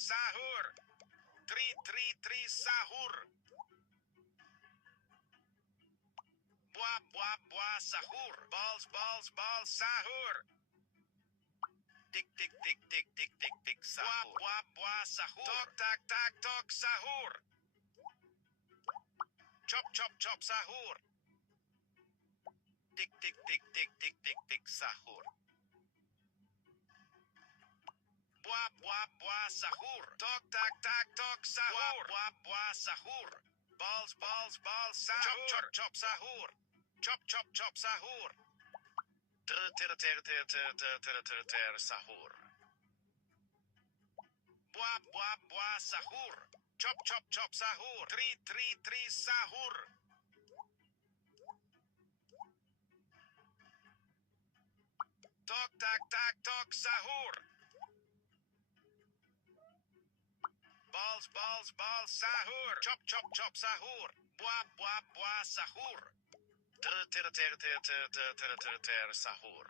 sahur. Three, sahur. Buah, sahur. Balls, sahur. Tik, sahur. Buah, sahur. Tok, sahur. Chop, sahur. Tik, sahur. Buah, sahur. Tok, sahur. Buah, sahur. Balls, sahur. Chop, sahur. Chop, sahur. Ter, sahur. Buah, sahur. Chop, sahur. Three, sahur. Tok, sahur. Balls, sahur. Chop, sahur. Buah, sahur. Ter, sahur.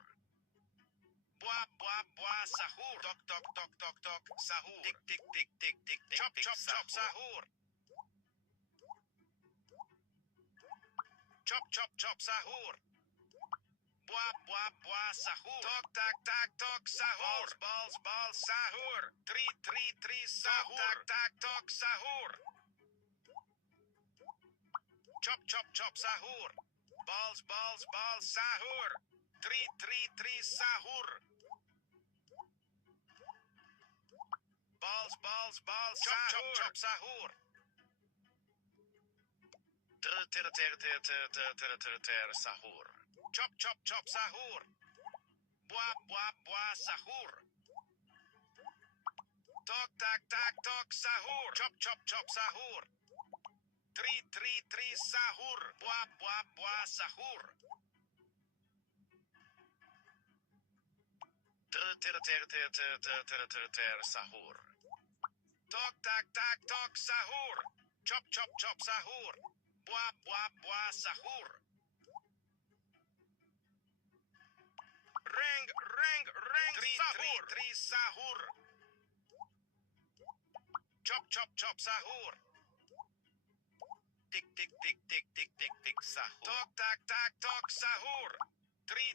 Buah, sahur. Tok, sahur. Tik, chop, sahur. Chop, sahur. Buah, sahur. Tok, sahur. Balls, sahur. Three, sahur. Tok, sahur. Chop, sahur. Balls, sahur. Three, sahur. Balls, sahur. Chop, sahur. Ter, sahur. Chop, sahur. Buah, sahur. Tok, sahur. Chop, sahur. Three, sahur. Buah, sahur. Ter, sahur. Tok, sahur. Chop, sahur. Buah, sahur. Ring, sahur. Three, sahur. Chop, sahur. Tik, sahur. Tok, sahur. Three,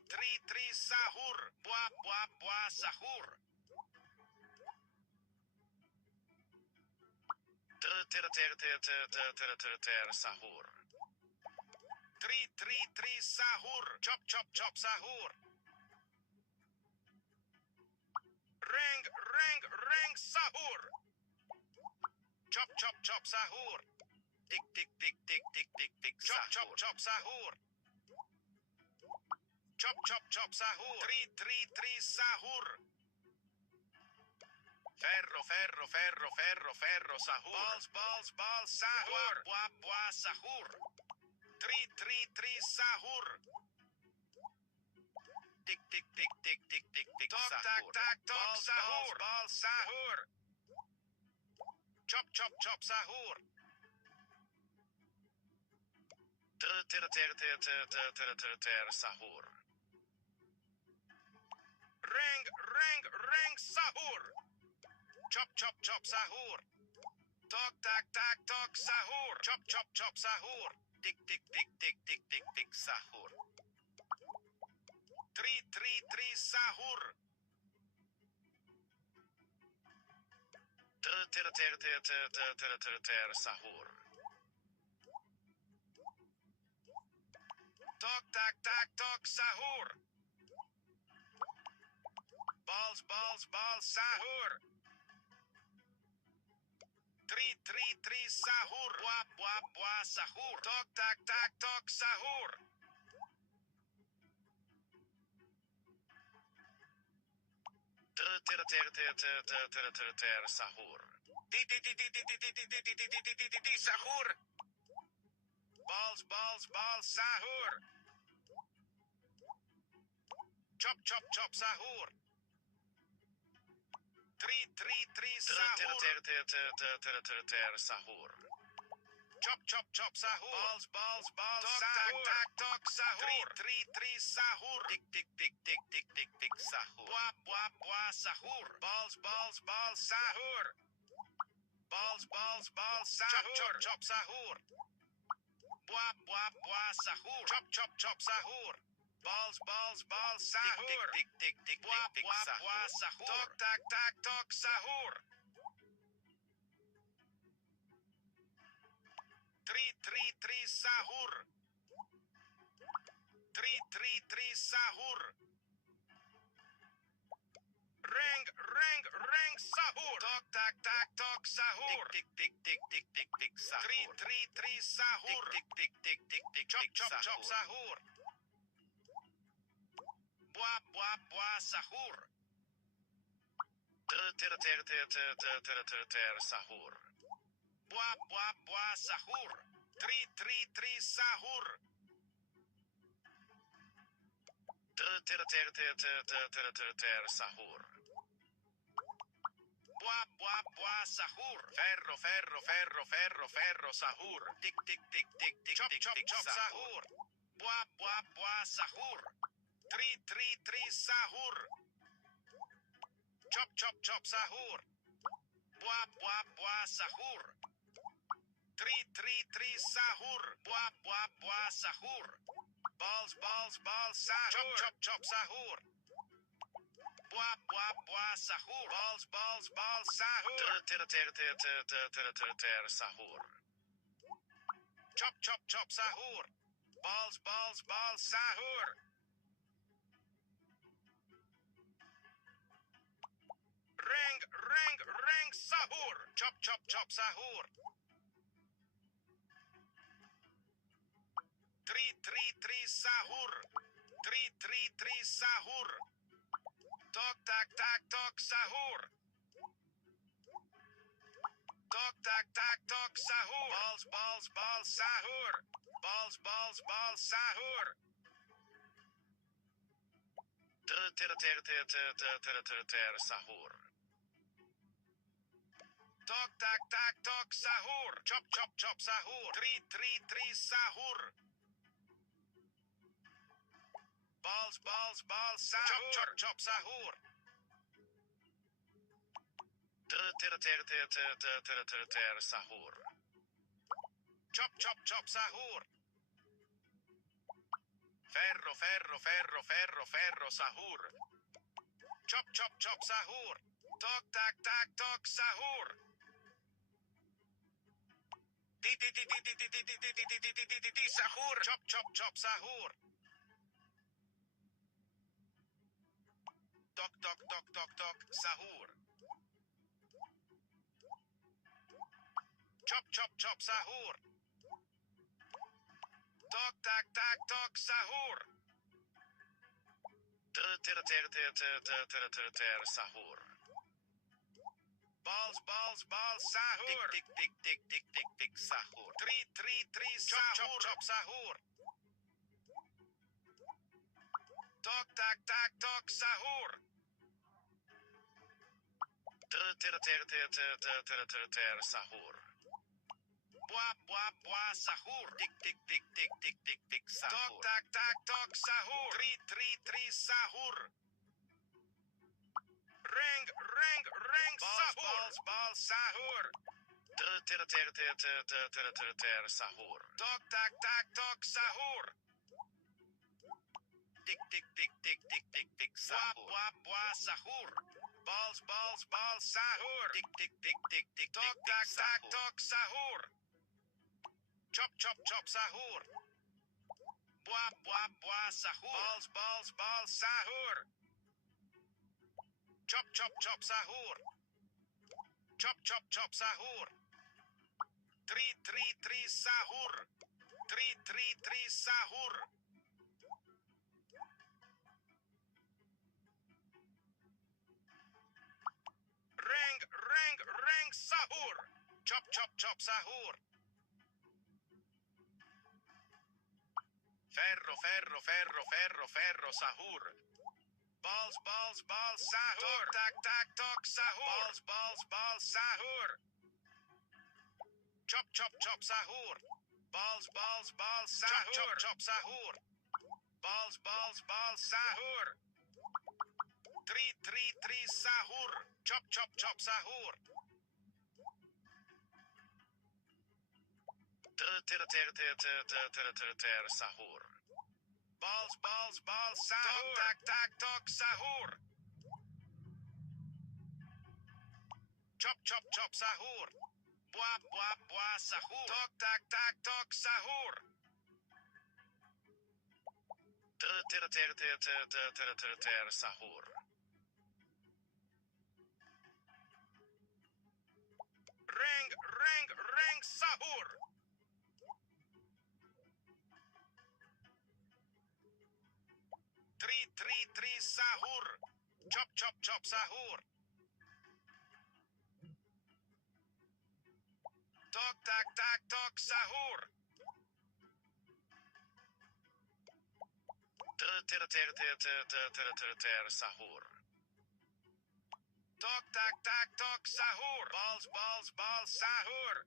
sahur. Buah, sahur. Ter, sahur. Three, sahur. Chop, sahur. Ring, sahur. Chop, sahur. Tik, sahur. Chop, sahur. Chop, sahur. Three, sahur. Ferro, sahur. Balls, sahur. Buah, sahur. Three, sahur. Tik, sahur. Tok, sahur. Balls, sahur. Chop, sahur. Ter, sahur. Ring, sahur. Chop chop chop sahur. Tok tak tak tok sahur. Chop chop chop sahur. Tik tik tik tik tik tik tik sahur. Tri sahur. Ter sahur. Tok tak tak tok sahur. Balls sahur. Tri sahur. Buah sahur. Tok tak tak tok sahur. Ter sahur. Ti sahur. Balls sahur. Chop chop chop sahur. Tri sahur. Ter sahur. Chop chop chop sahur. Balls sahur. Tak sahur. Tri sahur. Tik tik tik tik tik tik tik sahur. Buah sahur. Balls sahur. Balls sahur. Chop sahur. Buah sahur. Chop chop sahur. Balls sahur. Tik tik tik tik buah sahur. Tok tak tok sahur. Tri sahur. Tri sahur. Reng sahur. Tok tak tok sahur. Tik tik tik tik tik tik sahur. Tri sahur. Tik tik tik tik tik chop sahur. Buah sahur. Ter sahur. Buah sahur. Tri sahur. Ter sahur. Buah sahur. Ferro sahur. Tik tik tik tik tik chop sahur. Buah sahur. Tri sahur. Chop sahur. Buah sahur. Tri sahur. Buah sahur. Balls sahur. Chop sahur. Buah sahur. Balls sahur. Ter sahur. Chop sahur. Balls sahur. Reng sahur. Chop sahur. Tri sahur. Tri sahur. Tok tak tok sahur. Tok tak tok sahur. Balls sahur. Balls sahur. Ter sahur. Tok tak tok sahur. Chop sahur. Tri sahur. Balls sahur. Chop sahur. Ter sahur. Chop sahur. Ferro sahur. Chop sahur. Tok tak tok sahur. Ti sahur. Chop sahur. Tok sahur. Chop sahur. Tok tak tok sahur. Ter sahur. Balls sahur. Tik tik sahur. Tri sahur. Chop sahur. Tok tak tok sahur. Ter sahur. Buah sahur. Tik tik sahur. Tok tak tok sahur. Tri sahur. Reng sahur. Sahur. Tok tak tak tok sahur. Tik tik tik tik tik tik tik sahur. Wah wah sahur. Balls balls balls sahur. Tik tik tik tik tik tok tak tak tok sahur. Chop chop chop sahur. Wah wah wah sahur. Balls balls balls sahur. Chop chop chop sahur. Chop chop chop sahur. 3 sahur. 3 sahur. Reng sahur. Chop chop chop sahur. Ferro ferro ferro ferro ferro sahur. Balls balls balls sahur. Tok tak tak tok sahur. Balls balls balls sahur. Chop chop chop sahur. Balls balls balls sahur. Chop chop chop sahur. Balls balls balls sahur. 3 sahur. Chop chop chop sahur. Sahur. Balls balls balls sahur. Tok tak tak tok sahur. Chop chop chop sahur. Buah buah buah sahur. Tok tak tak tok sahur. Sahur. Reng sahur. 3 sahur. Chop chop chop sahur. Tok tak tak tok sahur. Sahur. Tok tak tak tok sahur. Balls balls balls sahur.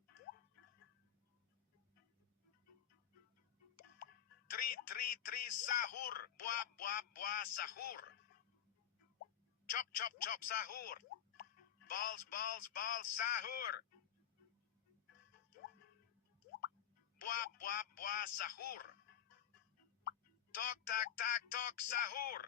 3 sahur. Buah buah buah sahur. Chop chop chop sahur. Balls balls balls sahur. Buah buah buah sahur. Tok tak tak tok sahur.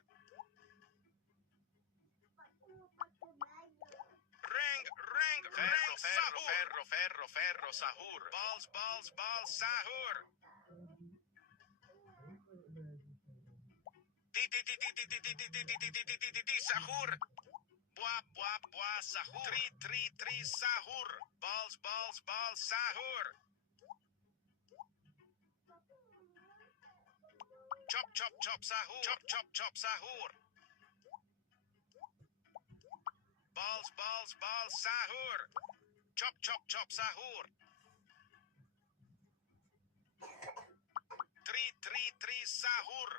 Ferro sahur. Balls balls balls sahur. Sahur. Buah buah buah sahur. 3 sahur. Balls balls balls sahur. Chop chop chop sahur. Chop chop chop sahur. Balls balls balls sahur. Chop chop chop sahur. 3 sahur.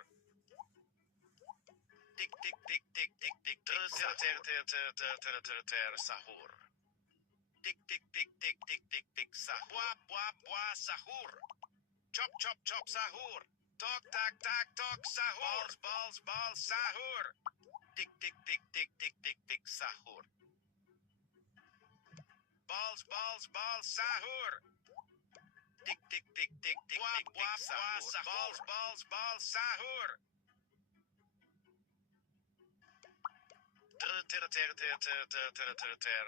Tik tik tik tik tik tik tik sahur. Tik tik tik tik tik tik tik sahur. Buah buah buah sahur. Chop chop chop sahur. Tok tak tak tok sahur. Balls balls balls sahur. Tik tik tik tik tik tik tik sahur. Balls balls balls sahur. Tik tik tik tik tik tik tik sahur. Balls balls balls sahur.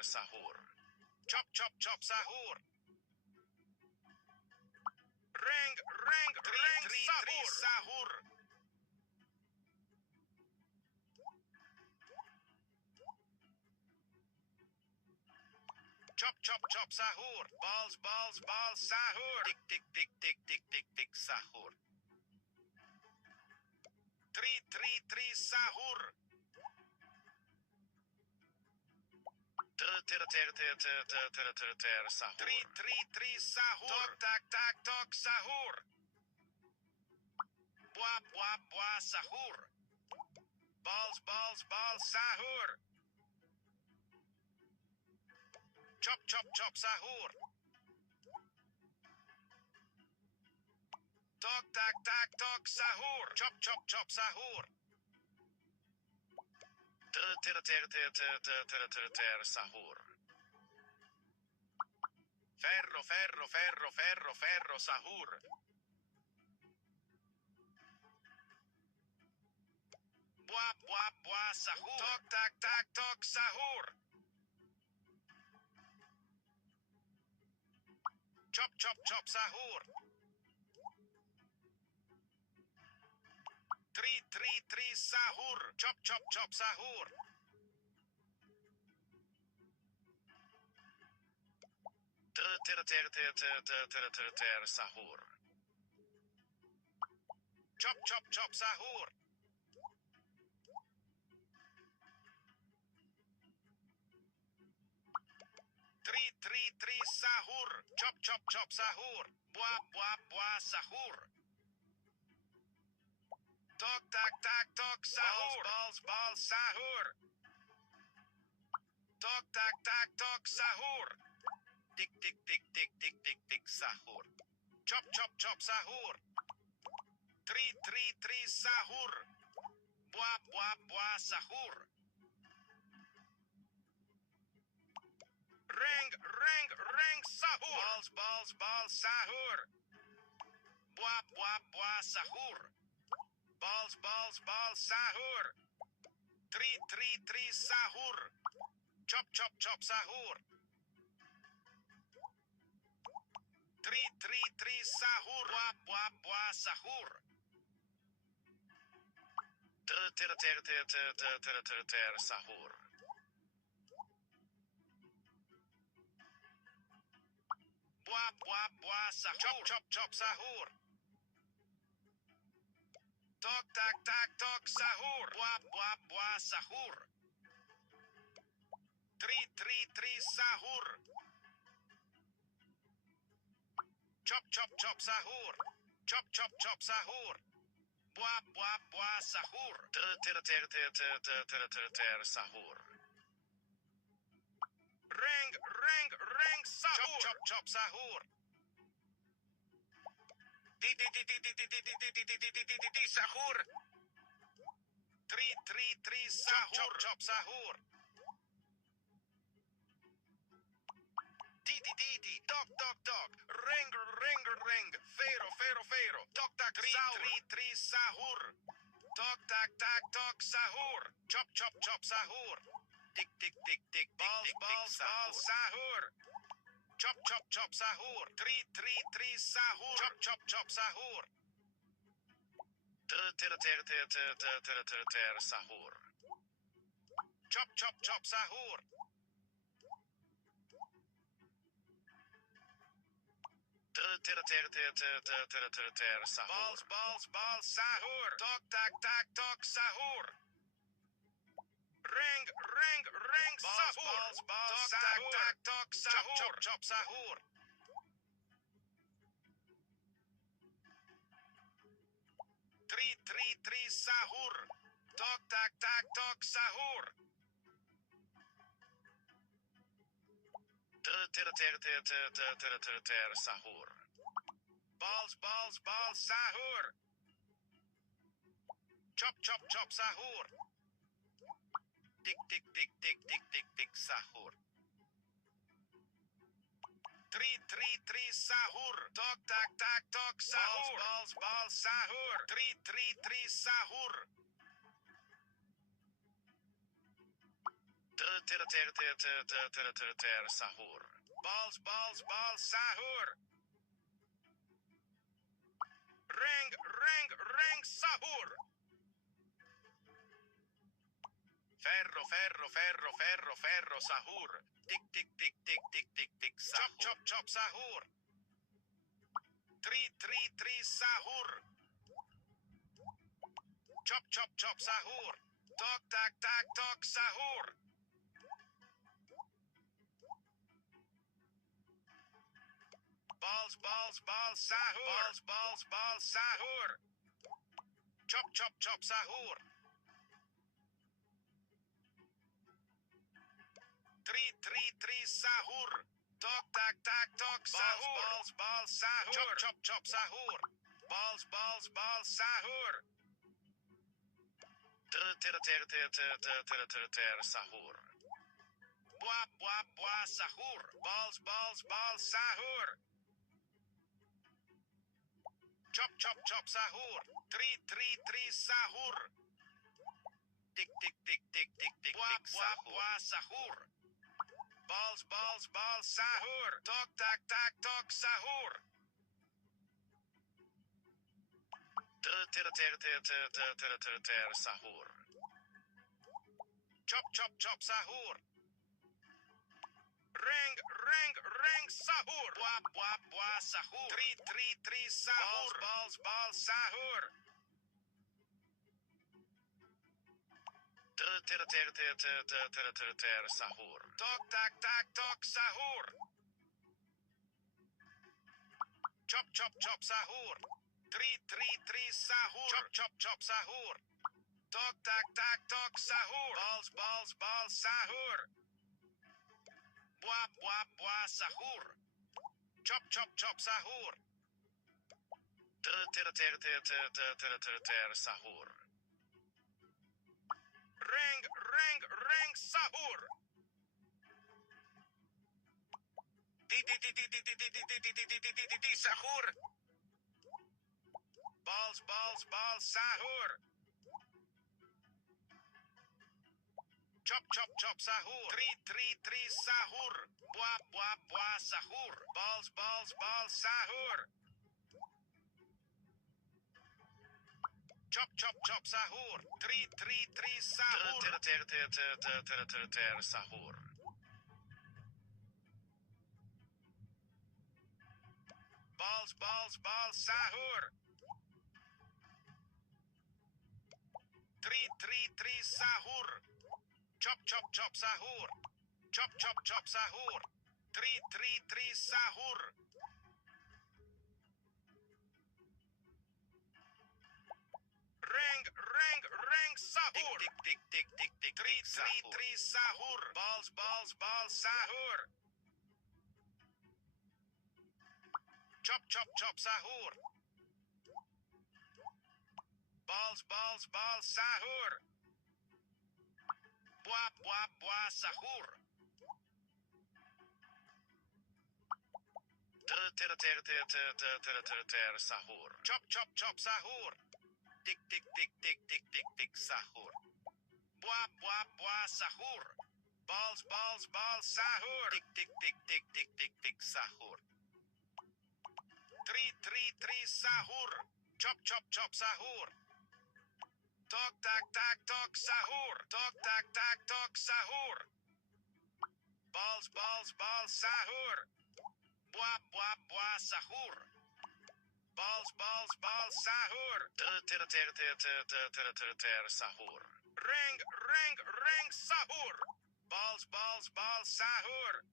Sahur. Chop chop chop sahur. Reng sahur. Chop chop chop sahur. Balls balls balls sahur. Tik tik tik tik tik tik tik sahur. 3 sahur. Sahur. 3 sahur. Tok tak tak tok sahur. Buah buah buah sahur. Balls balls balls sahur. Chop chop chop sahur. Tok tak tak tok sahur. Chop chop chop sahur. Sahur. Ferro, ferro, ferro, ferro, ferro, sahur. Buah, buah, buah, sahur. Tok, tak, tak, tok, sahur. Chop, chop, chop, sahur. Tri, sahur. Chop, chop, chop, sahur. Ter, sahur. Chop, chop, chop, sahur. Tri, sahur. Chop, chop, chop, sahur. Buah, buah, buah, sahur. Tok, tak, tak, tok, sahur. Balls, balls, sahur. Tok, tak, tak, tok, sahur. Tik, tik, tik, tik, tik, tik, tik, sahur. Chop, chop, chop, sahur. Tri, sahur. Buah, buah, buah, sahur. Reng, sahur. Balls, balls, balls, sahur. Buah, buah, buah, sahur. Balls, balls, balls, sahur. Tri, sahur. Chop, chop, chop, sahur. Tri, sahur. Buah, buah, buah, sahur. Ter, sahur. Buah, buah, buah, sahur. Chop, chop, chop, sahur. Tok, tak, tak, tok, sahur. Buah, buah, buah, sahur. Tri, sahur. Chop, chop, chop, sahur. Chop, chop, chop, sahur. Buah, buah, buah, sahur. Ter, sahur. Reng, sahur. Chop, chop, chop, sahur. Di, sahur. Tri, sahur. Chop, chop, sahur. Di, tok, tok, tok. Reng, fero. Tok, tak, tri, sahur. Tok, tak, tak, tok, sahur. Chop, chop, chop, sahur. Tik, tik, tik, tik, balls, balls, balls, sahur. Chop, chop, chop, sahur. Tri, sahur. Chop, chop, chop, sahur. Ter, sahur. Chop, chop, chop, sahur. Ter, sahur. Balls, sahur. Tok, tak, tak, tok, sahur. Reng, sahur. Balls, tok, tak, tak, tok, sahur. Chop, chop, chop, sahur. Tri, sahur. Tok, tak, tak, tok, sahur. Ter, sahur. Balls, sahur. Chop, chop, chop, sahur. Tik, tik, tik, tik, tik, tik, tik, sahur. Tri, sahur. Tok, tak, tak, tok, sahur. Balls, sahur. Tri, sahur. Ter, sahur. Balls, sahur. Reng, sahur. Ferro, sahur. Tik, tik, tik, tik, tik, tik, tik, sahur. Chop, chop, chop, sahur. Tri, sahur. Chop, chop, chop, sahur. Tok, tak, tak, tok, sahur. Balls, sahur. Balls, sahur. Chop, chop, chop, sahur. Tri, sahur. Tok, tak, tak, tok, sahur. Balls, sahur. Chop, chop, chop, sahur. Balls, sahur. Ter, sahur. Buah sahur. Ball sahur. Chop sahur. Tri sahur. Tik buah sahur. Ball sahur. Tok sahur. Ter sahur. Chop sahur. Reng sahur. Buah sahur. Tri sahur. Ball sahur. Ter sahur. Tok sahur. Chop sahur. Tri sahur. Chop sahur. Tok sahur. Ball sahur. Buah sahur. Chop sahur. Ter sahur. Reng sahur. Di sahur. Ball sahur. Chop sahur. Tri sahur. Buah sahur. Ball sahur. Chop sahur. Tri sahur. Ter sahur. Ball sahur. Tri sahur. Chop sahur. Chop sahur. Tri sahur. Reng sahur. Tik tri sahur. Ball sahur. Chop sahur. Ball sahur. Buah sahur. Ter sahur. Chop sahur. Tik sahur. Buah sahur. Ball sahur. Tik sahur. Tri sahur. Chop sahur. Tok sahur. Tok sahur. Ball sahur. Buah sahur. Ball sahur. Ter sahur. Reng sahur. Ball sahur.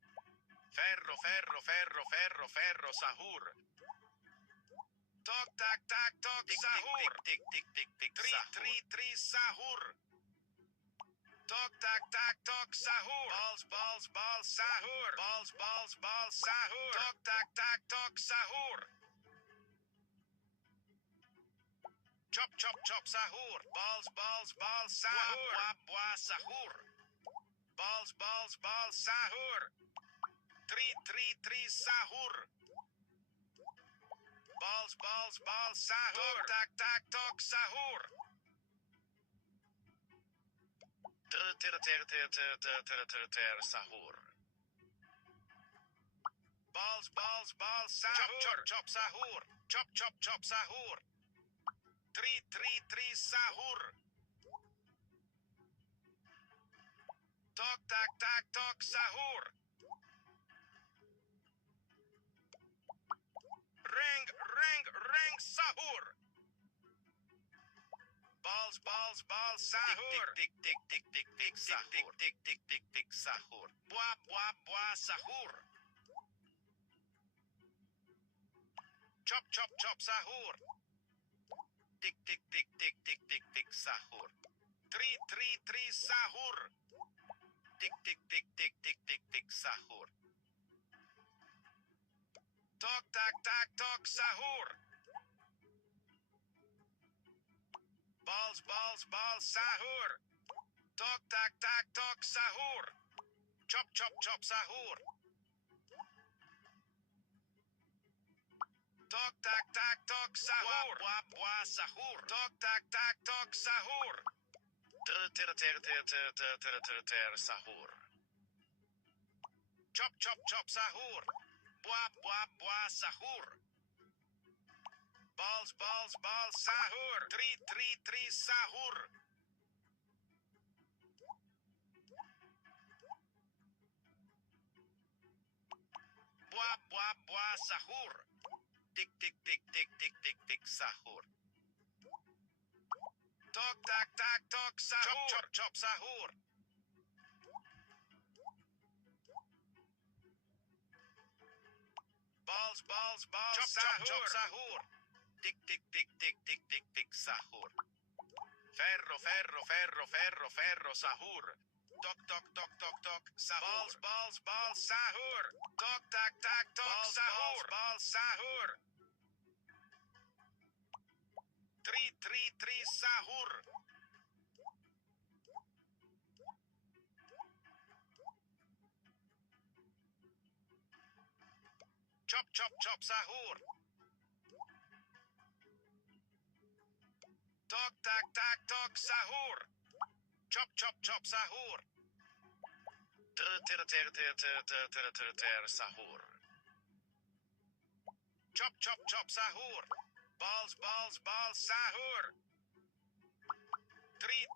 Ferro sahur. Tok sahur. Tri sahur. Tok sahur. Ball sahur. Ball sahur. Tok sahur. Chop sahur. Ball sahur. Buah sahur. Ball sahur. Tri sahur. Ball sahur. Tok sahur. Ter sahur. Ball sahur. Chop sahur. Chop sahur. Tri sahur. Tok sahur. Reng sahur. Ball sahur. Tik sahur. Tik sahur. Buah sahur. Chop sahur. Tik sahur. Tri sahur. Tik sahur. Tok sahur. Ball sahur. Tok sahur. Chop chop chop sahur. Tok tak tak tok sahur. Wah wah sahur. Tok tak tak tok sahur. Ter sahur. Chop chop chop sahur. Buah sahur. Balls sahur. Tri sahur. Buah sahur. Tik sahur. Tok tak tak tok sahur. Chop chop sahur. Balls chop chop sahur. Tik sahur. Ferro sahur. Tok sahur. Balls sahur. Tok tak tak tok sahur. Balls sahur. Tri sahur. Chop chop sahur. Tok tak tak tok sahur. Chop chop sahur. Ter sahur. Chop chop sahur. Balls sahur. Tri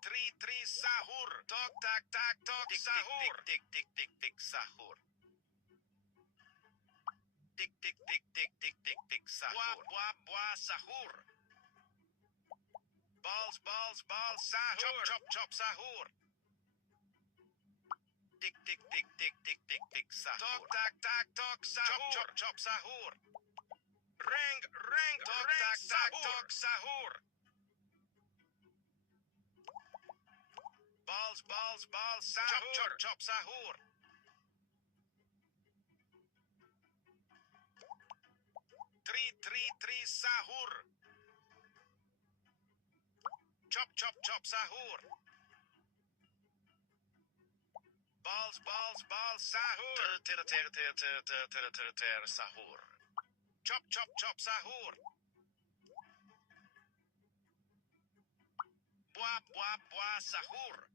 sahur. Tok tak tak tok sahur. Tik sahur. Tik sahur. Buah sahur. Balls sahur. Chop sahur. Tik sahur. Tok tak tak tok sahur. Chop sahur. Ring tok tak tak tok sahur. Balls sahur. Chop sahur. Tri sahur. Chop sahur. Balls sahur. Ter sahur. Chop sahur. Buah sahur.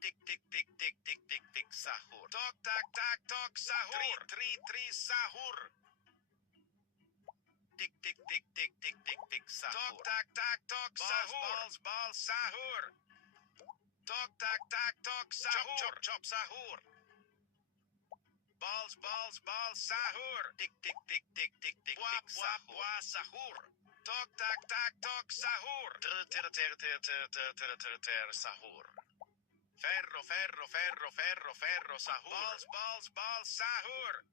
Tik sahur. Tok tak tak tok sahur. Tri sahur. Tik sahur. Tok tak tak tok sahur. Balls sahur. Tok tak tak tok sahur. Chop sahur. Balls sahur. Tik buah sahur. Tok tak tak tok sahur. Ter sahur. Ferro sahur. Balls sahur.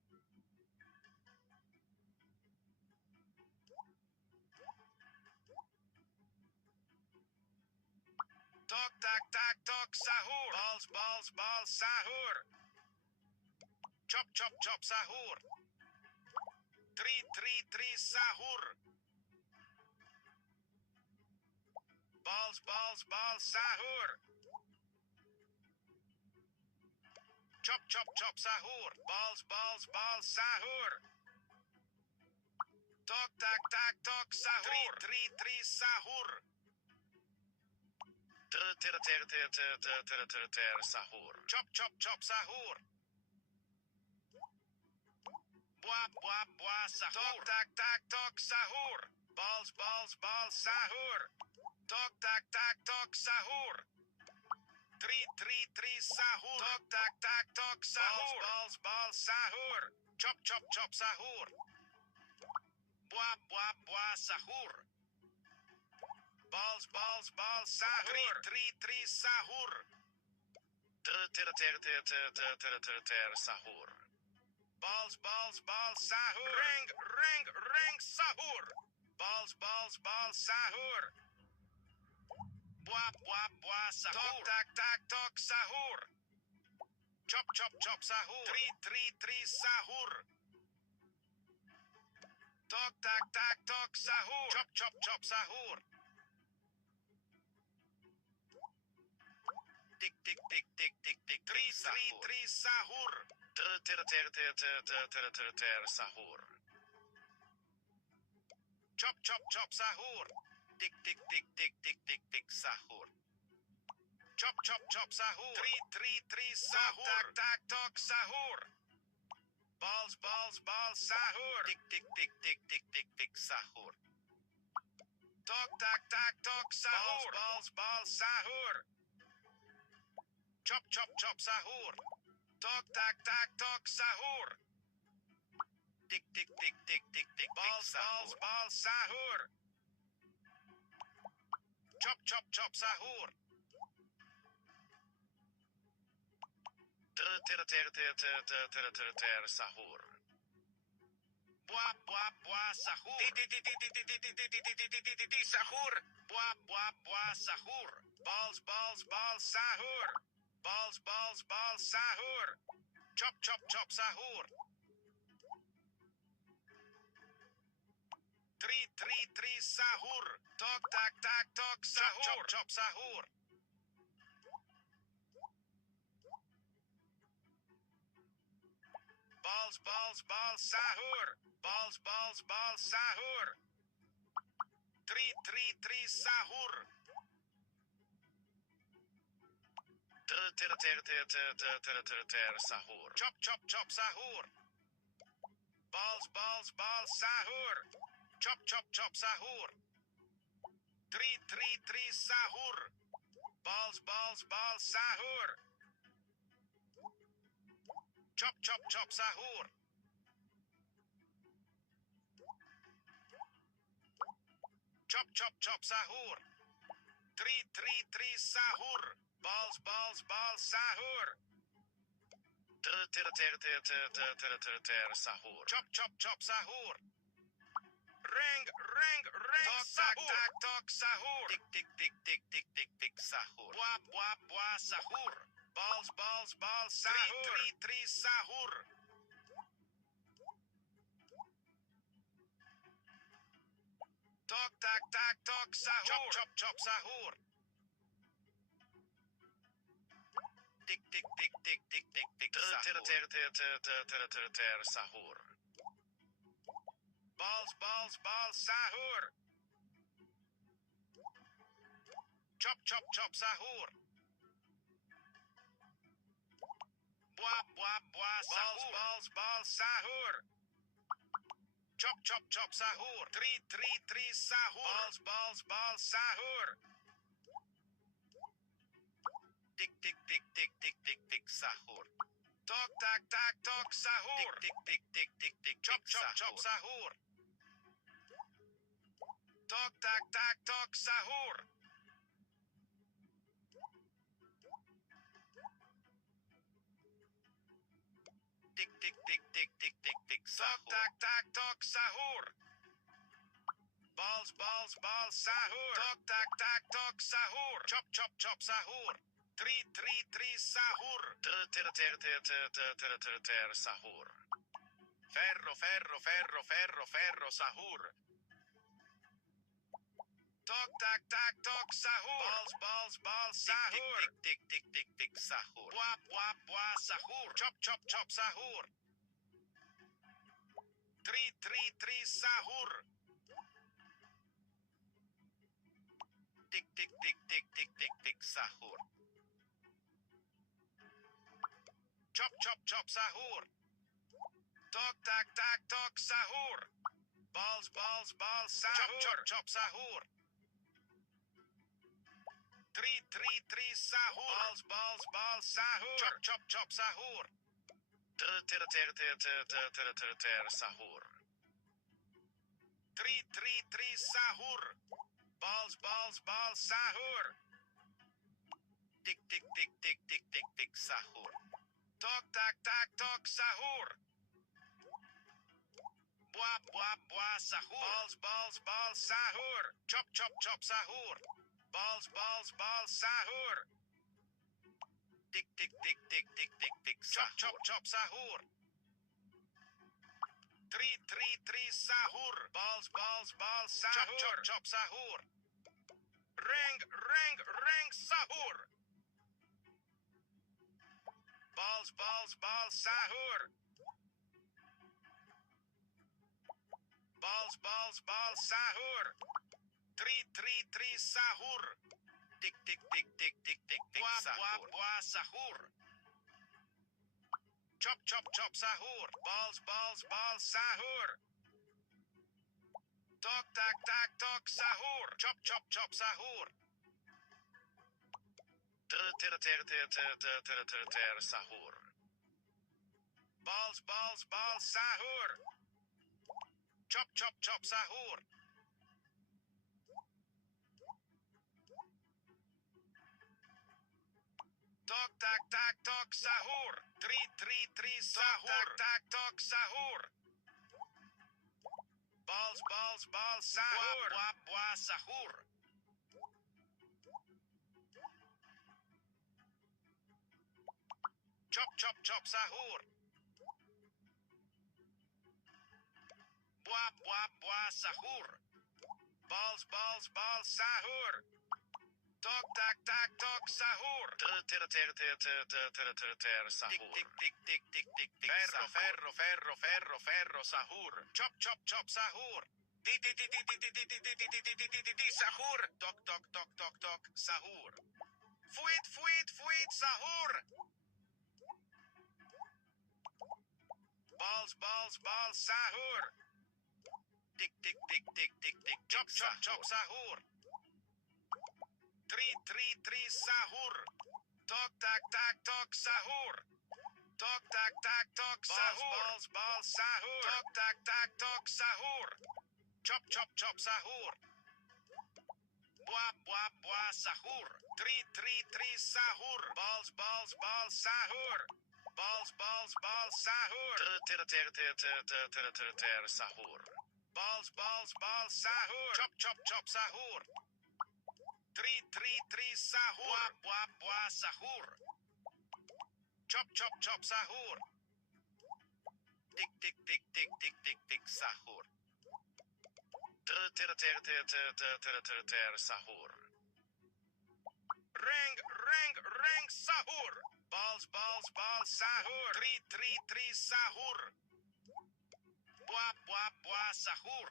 Tok tak tak tok sahur. Balls sahur. Chop sahur. Tri sahur. Balls sahur. Chop sahur. Balls sahur. Tok tak tak tok sahur. Tri sahur. Ter sahur. Chop sahur. Buah sahur. Tok tak tak tok sahur. Balls sahur. Tok tak tak tok sahur. Tri sahur. Tok tak tak tok sahur. Balls sahur. Chop sahur. Buah sahur. Balls sahur. Tri sahur. Ter sahur. Balls sahur. Ring sahur. Balls sahur. Buah sahur. Tok tak tak tok sahur. Chop sahur. Tri sahur. Tok tak tak tok sahur. Chop sahur. Tik tik tik tik tik tik. Tri sahur. Ter sahur. Chop chop chop sahur. Tik tik tik tik tik tik tik sahur. Chop chop chop sahur. Tri sahur. Tak tak tok sahur. Balls sahur. Tik tik tik tik tik tik tik sahur. Tok tak tak tok sahur. Balls sahur. Chop chop chop sahur. Tok tak tak tok sahur. Tik tik tik tik tik tik balls sahur. Chop chop chop sahur. Ter sahur. Buah sahur. Sahur. Buah sahur. Balls sahur. Balls sahur. Chop chop chop sahur. Tri sahur. Tok tak tak tok sahur. Chop chop sahur. Balls sahur. Balls sahur. Tri sahur. Ter sahur. Chop chop chop sahur. Balls sahur. Chop chop chop sahur. Tri sahur. Balls sahur. Chop chop chop sahur. Chop chop chop sahur. Tri sahur. Balls sahur. Ter sahur. Chop chop chop sahur. Ring sahur. Tok sahur. Tik tik tik tik tik tik tik sahur. Buah sahur. Balls sahur. Tri sahur. Tok tak tak tok sahur. Chop chop sahur. Tik tik tik tik tik tik tik sahur. Ter sahur. Balls sahur. Chop chop chop sahur. Buah sahur. Balls sahur. Chop chop chop sahur. Tri sahur. Balls sahur. Tik tik tik tik tik tik tik sahur. Tok tak tak tok sahur. Tik tik tik tik tik chop chop chop sahur. Tok tak tak tok sahur. Tik tik tik tik tik tik tik sahur. Tok tak tak tok sahur. Balls sahur. Tok tak tak tok sahur. Chop chop chop sahur. Tri sahur. Ter sahur. Ferro sahur. Tok tak tak tok sahur. Balls sahur. Tik tik tik tik sahur. Buah sahur. Chop chop chop sahur. Tri sahur. Tik tik tik tik tik tik tik sahur. Chop chop chop sahur. Tok tak tak tok sahur. Balls sahur. Chop chop sahur. Tri sahur. Balls sahur. Chop chop sahur. Ter sahur. Tri sahur. Balls sahur. Tik tik tik tik tik tik tik sahur. Tok tak tak tok sahur. Buah sahur. Balls sahur. Chop chop chop sahur. Balls sahur. Tik tik tik tik tik tik tik sahur. Chop chop sahur. Tri sahur. Balls sahur. Chop sahur. Ring sahur. Balls, sahur. Balls, sahur. Tri, sahur. Tik, sahur. Buah, sahur. Chop, sahur. Balls, sahur. Tok, tok, sahur. Chop, sahur. Ter, sahur. Balls, sahur. Chop, sahur. Tok, tok, sahur. Tri, sahur. Tok, sahur. Balls, sahur. Buah, sahur. Chop, sahur. Buah, sahur. Balls, sahur. Tok, tok, sahur. Ter, sahur. Tik, ferro, sahur. Chop, sahur. Di, sahur. Tok, sahur. Fuit, sahur. Balls, sahur. Tik, chop, sahur. Tri, sahur. Tok, tok, sahur. Tok, tok, sahur. Balls, sahur. Tok, tok, sahur. Chop, sahur. Buah, sahur. Tri, sahur. Balls, sahur. Balls, sahur. Ter, sahur. Balls, sahur. Chop, sahur. Tri, sahur. Buah, sahur. Chop, sahur. Tik, sahur. Ter, sahur. Reng, sahur. Balls, sahur. Tri, sahur. Buah, sahur.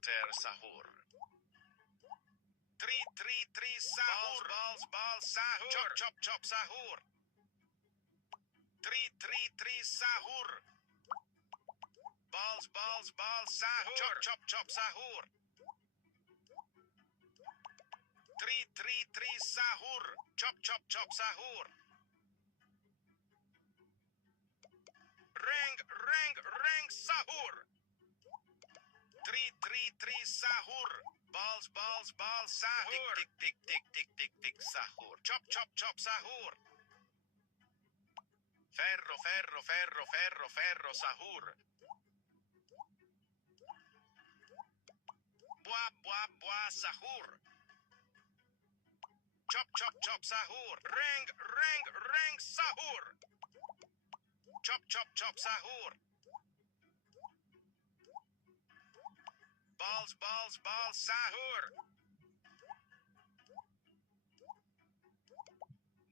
Ter, sahur. Tri, sahur. Balls, sahur. Chop, sahur. Tri, sahur. Balls, sahur. Chop, sahur. Tri, sahur. Chop, sahur. Reng, sahur. Tri, sahur. Balls, sahur. Tik, sahur. Chop, sahur. Ferro, sahur. Buah, sahur. Chop, sahur. Reng, sahur. Chop, sahur. Balls, sahur.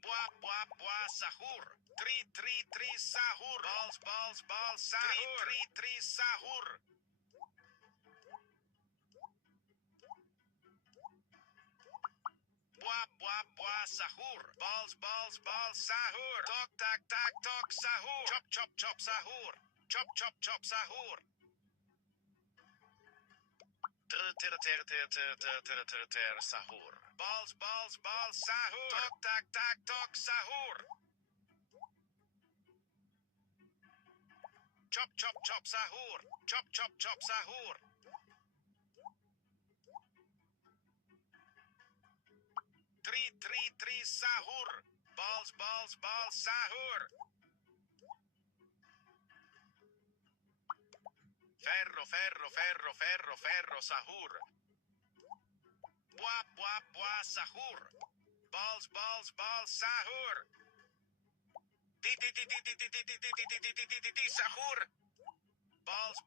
Buah, sahur. Tri, sahur. Balls, sahur. Tri, sahur. Buah, sahur. Balls, sahur. Tok, sahur. Chop, sahur. Chop, sahur. Ter, sahur. Balls, sahur. Tok, sahur. Chop, sahur. Chop, sahur. Tri, sahur. Balls, sahur. Ferro, sahur. Buah, sahur. Balls, sahur. Di, sahur. Balls,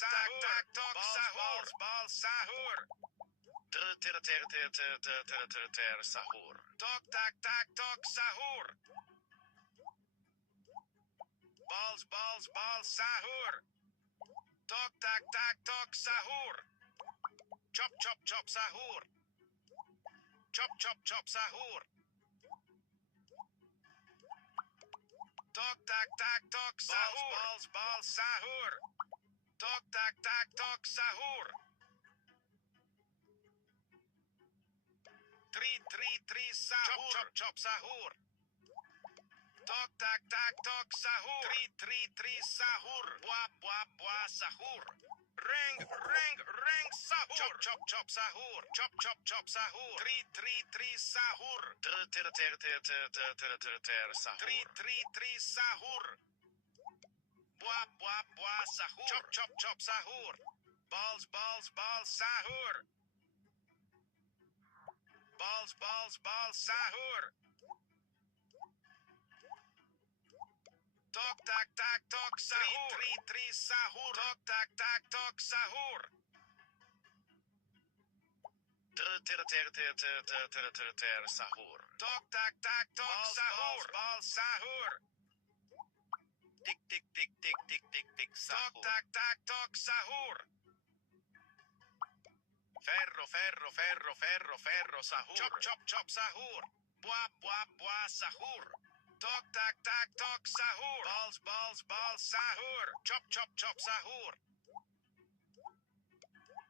sahur. Tok, sahur. Balls, sahur. Sahur. Tok, sahur. Balls, sahur. Tok, sahur. Chop, sahur. Chop, sahur. Tok, sahur. Balls, sahur. Tok, sahur. 3 sahur. Chop, sahur. Tok, sahur. 3 sahur. Buah, sahur. Reng, sahur. Chop, sahur. Chop, sahur. 3 sahur. Sahur. 3 sahur. Buah, sahur. Chop, sahur. Balls, sahur. Balls, sahur. Tok, sahur. 3 sahur. Tok, sahur. Sahur. Tok, sahur. Balls, sahur. Tik, sahur. Tok, sahur. Ferro, sahur. Chop, sahur. Buah, sahur. Tok, sahur. Balls, sahur. Chop, sahur.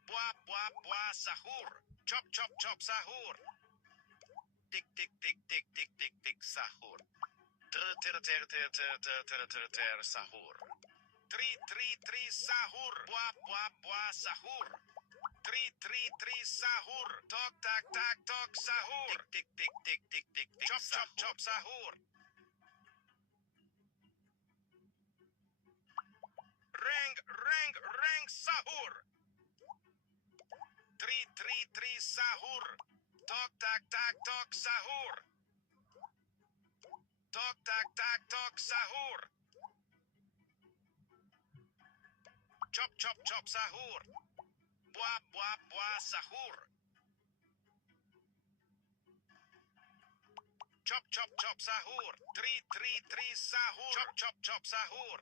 Buah, sahur. Chop, sahur. Tik, sahur. Sahur. 3 sahur. Buah, sahur. 3 sahur. Tok, sahur. Tik, chop, sahur. Reng, sahur. 3 sahur. Tok, sahur. Tok, sahur. Chop, sahur. Buah, sahur. Chop, sahur. 3 sahur. Chop, sahur.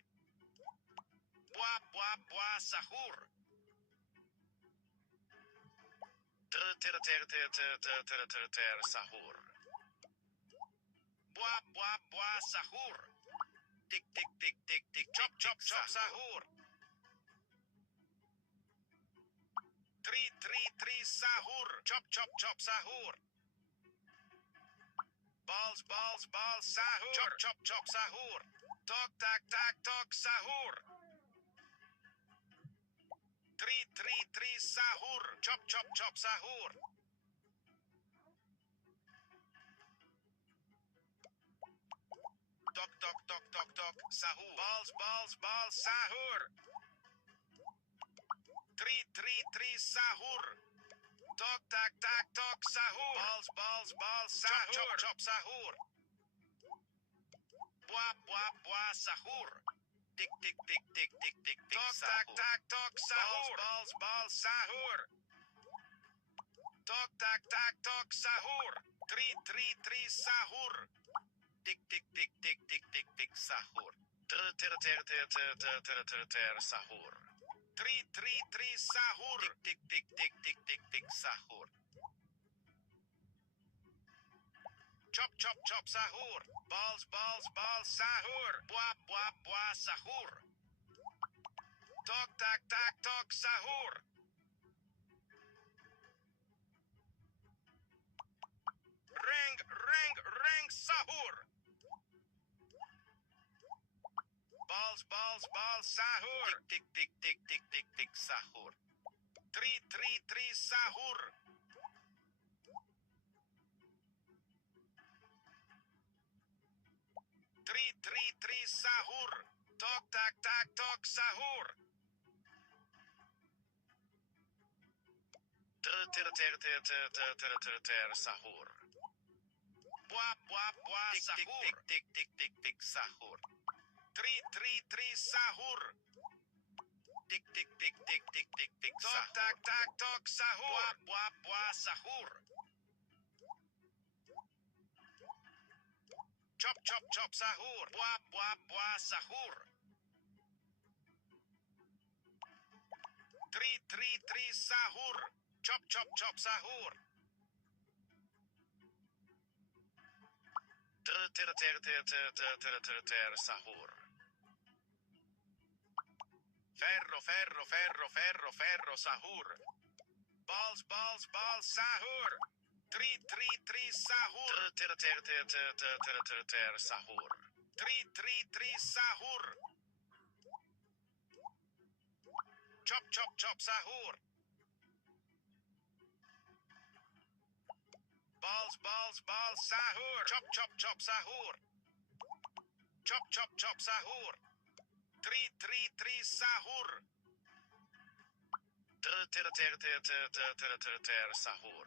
Buah, sahur. Sahur. Buah, sahur. Tik, chop, sahur. 3 sahur. Chop, sahur. Balls, sahur. Chop, sahur. Tok, sahur. 3 sahur. Chop, sahur. Tok, sahur. Balls, sahur. 3 sahur. Tok, sahur. Balls, sahur. Chop, sahur. Buah, sahur. Tik, tok, sahur. Balls, sahur. Tok, sahur. 3 sahur. Tik, sahur. Sahur. 3 sahur. Tik, sahur. Chop, sahur. Balls, sahur. Buah, sahur. Tok, sahur. Reng, sahur. Balls, sahur. Tik, sahur. 3 sahur. Three sahur. Tok, sahur. Sahur. Buah, sahur. Tik, sahur. 3 sahur. Tik tik tik tik tik tik tik. Tok tak tak tok sahur. Buah buah sahur. Chop chop chop sahur. Buah buah buah sahur. Tri sahur. Chop chop chop sahur. Ter sahur. Ferro sahur. Balls sahur. Tri sahur. Ter sahur. Tri sahur. Chop chop chop sahur. Balls sahur. Chop chop chop sahur. Chop chop chop sahur. Tri sahur. Ter sahur.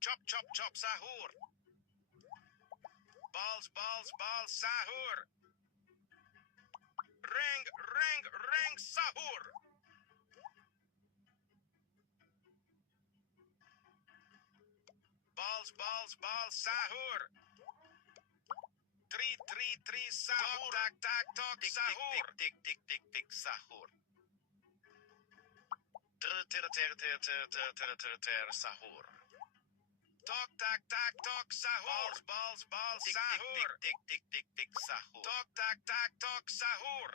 Chop chop chop sahur. Balls sahur. Ring sahur. Balls sahur. Tri sahur. Tak tok sahur. Tik sahur. Ter sahur. Tok tak tok sahur. Balls sahur. Tik sahur. Tok tak tok sahur.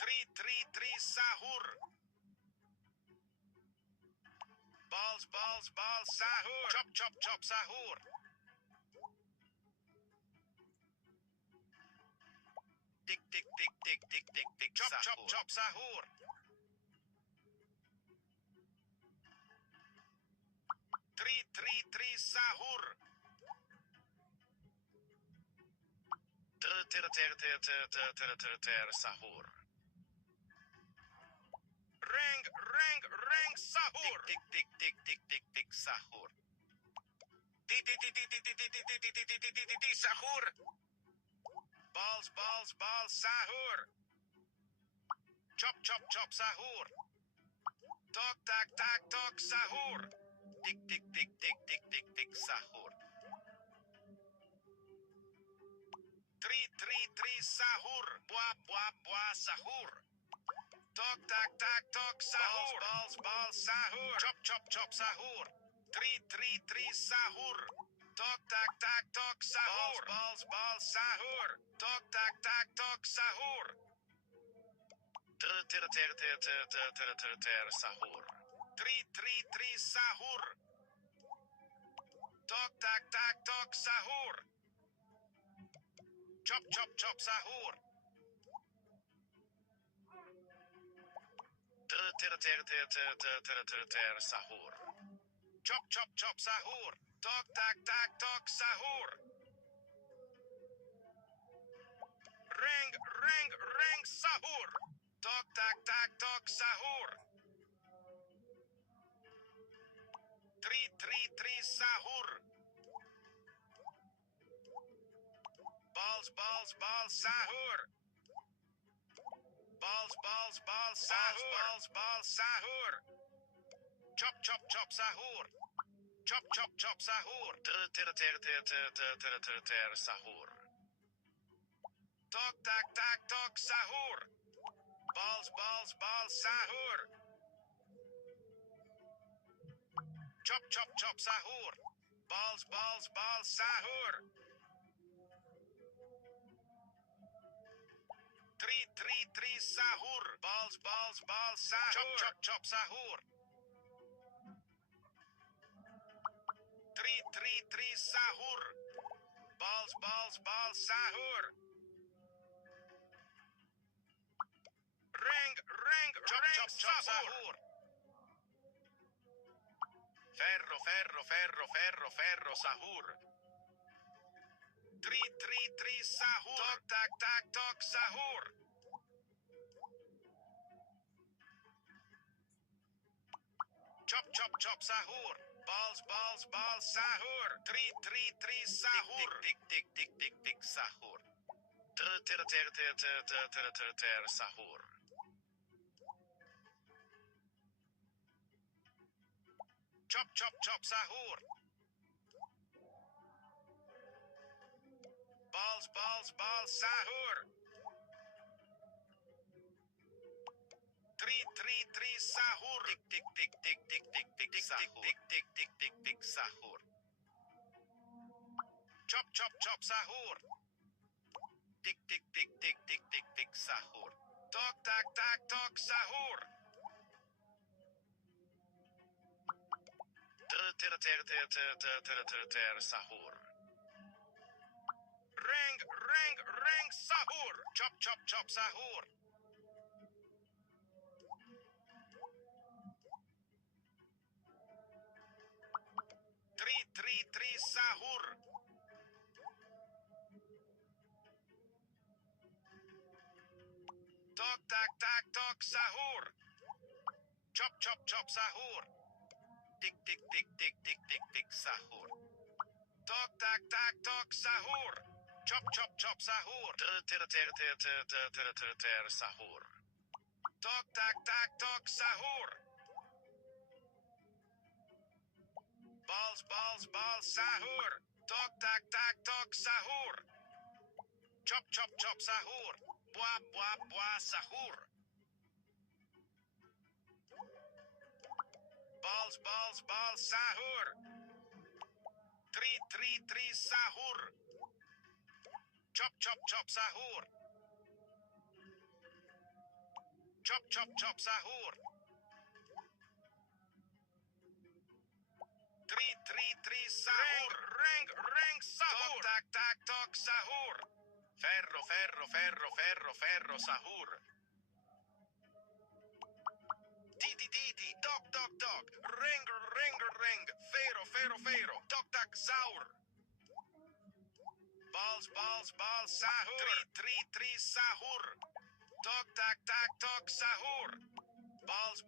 Tri sahur. Balls sahur. Chop chop sahur. Tik chop sahur. Tri sahur. Ter sahur. Ring sahur. Tik sahur. Ti sahur. Balls sahur. Chop chop sahur. Tok tak tok sahur. Tik sahur. Tri sahur. Buah sahur. Tok tak tok sahur. Balls sahur. Chop chop sahur. Tri sahur. Tok tak tok sahur. Balls sahur. Tok tak tok sahur. Ter sahur. Tri sahur. Tok tak tok sahur. Chop chop sahur. Ter sahur. Chop chop sahur. Tok tak tok sahur. Ring sahur. Tok tak tok sahur. Tri sahur. Balls sahur. Balls sahur. Chop chop sahur. Chop chop sahur. Ter sahur. Tok tak tok sahur. Balls sahur. Chop chop sahur. Balls sahur. Tri sahur. Balls sahur. Chop sahur. Tri sahur. Balls sahur. Ring chop sahur. Ferro sahur. Tri sahur. Tok tak tok sahur. Chop sahur. Balls sahur. Tri sahur. Tik sahur. Sahur. Chop chop chop sahur. Balls sahur. Three sahur. Tik sahur. Chop chop sahur. Tik sahur. Tok sahur. Sahur. Reng sahur. Chop sahur. Three sahur. Tok sahur. Chop sahur. Tik sahur. Tok sahur. Chop sahur. Sahur. Tok sahur. Balls sahur. Tok sahur. Chop sahur. Buah sahur. Balls sahur. Three sahur. Chop sahur. Chop sahur. Three sahur. Reng sahur. Tok sahur. Ferro sahur. Titi, dog. Reng. Fero. Tok sahur. Balls sahur. Three sahur. Tok sahur. Balls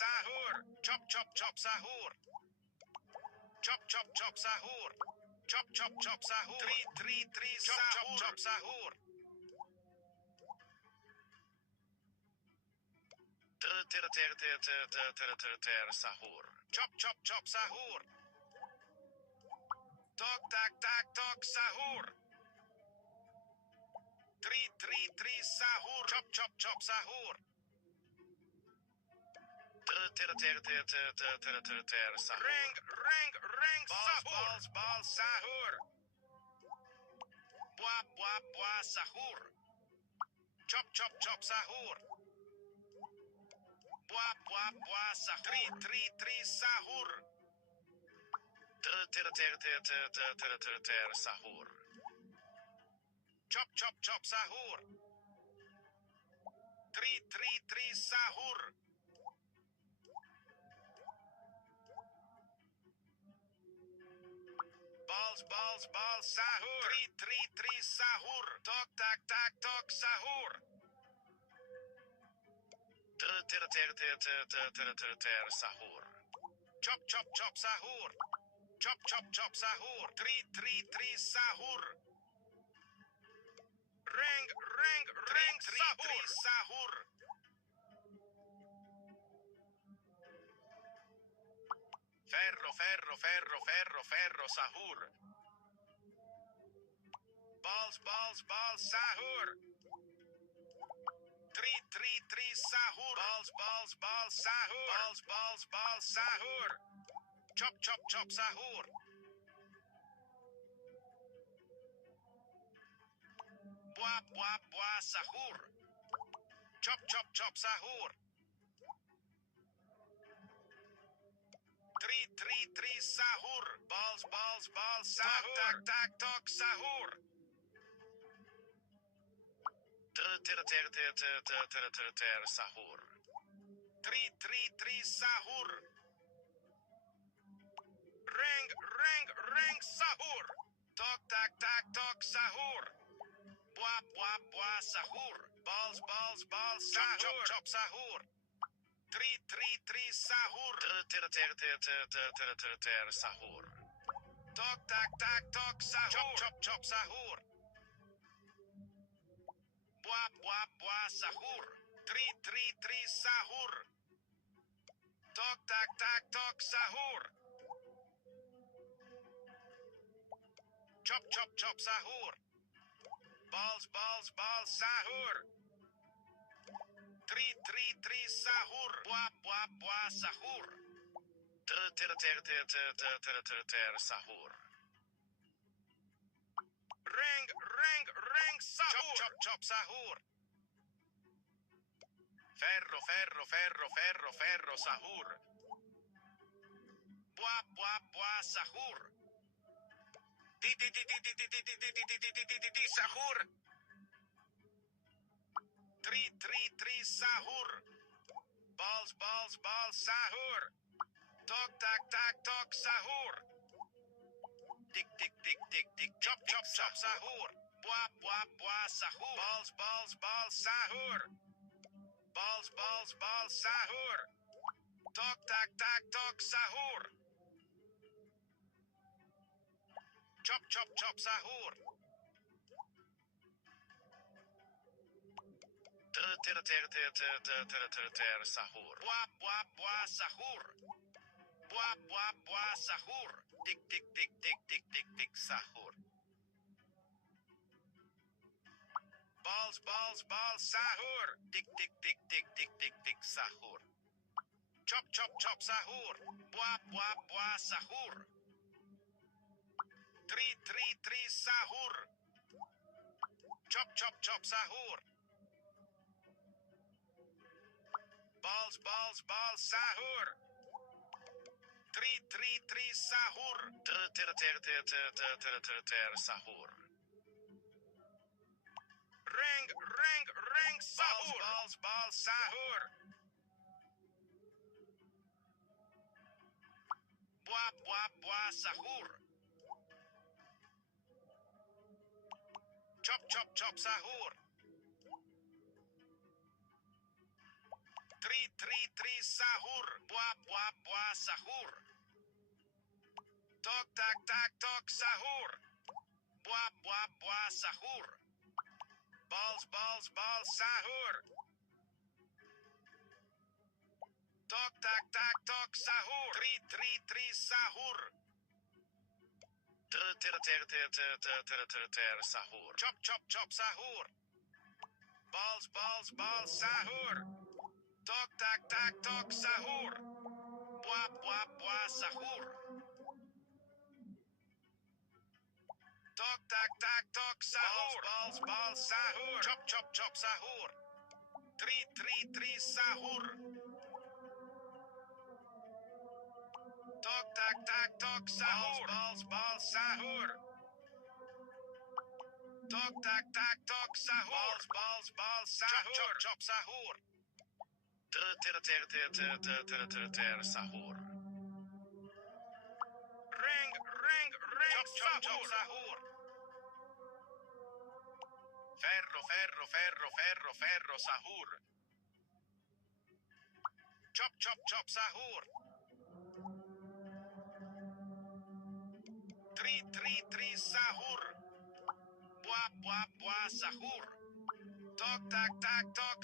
sahur. Chop sahur. Chop sahur. Chop sahur. Three sahur. Chop sahur. Sahur. Chop sahur. Tok sahur. Three sahur. Chop sahur. Reng sahur. Balls sahur. Buah sahur. Chop sahur. Buah sahur. Three sahur. Sahur. Chop sahur. Three sahur. Balls sahur. Three sahur. Tok sahur. Sahur. Chop sahur. Chop sahur. Three sahur. Reng sahur. Ferro sahur. Balls sahur. Three sahur. Balls sahur. Balls sahur. Chop sahur. Buah sahur. Chop sahur. Three sahur. Balls sahur. Tok sahur. Sahur. Three sahur. Reng sahur. Tok sahur. Buah sahur. Balls sahur. Chop sahur. Three sahur. Sahur. Tok sahur. Chop sahur. Buah sahur. Tri sahur. Tok tak sahur. Chop sahur. Balls sahur. Tri sahur. Buah sahur. Ter sahur. Reng sahur. Chop sahur. Ferro sahur. Buah sahur. Ti sahur. Tri sahur. Balls sahur. Tok tak sahur. Tik chop sahur. Buah sahur. Balls sahur. Balls sahur. Tok tak sahur. Chop sahur. Ter sahur. Buah sahur. Buah sahur. Tik sahur. Balls sahur. Tik sahur. Chop sahur. Buah sahur. Tri sahur. Chop sahur. Balls sahur. Tri sahur. Ter sahur. Reng sahur. Balls sahur. Buah sahur. Chop sahur. Tri sahur. Buah sahur. Tok tak sahur. Buah sahur. Balls sahur. Tok tak sahur. Tri sahur. Ter sahur. Chop sahur. Balls sahur. Tok tak sahur. Buah sahur. Tok tak sahur. Balls sahur. Chop sahur. Tri sahur. Tok tak sahur. Balls sahur. Tok tak sahur. Balls sahur. Chop sahur. Ter sahur. Reng sahur. Ferro sahur. Chop sahur. Tri sahur. Buah sahur. Tok tak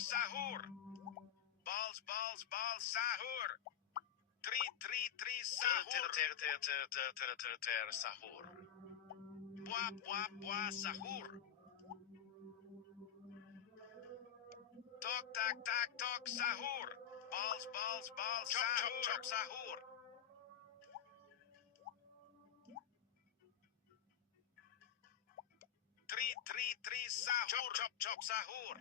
sahur. Balls sahur. Tri sahur. Ter sahur. Buah sahur. Tok tak sahur. Balls sahur. Chop sahur. Tri sahur. Chop sahur.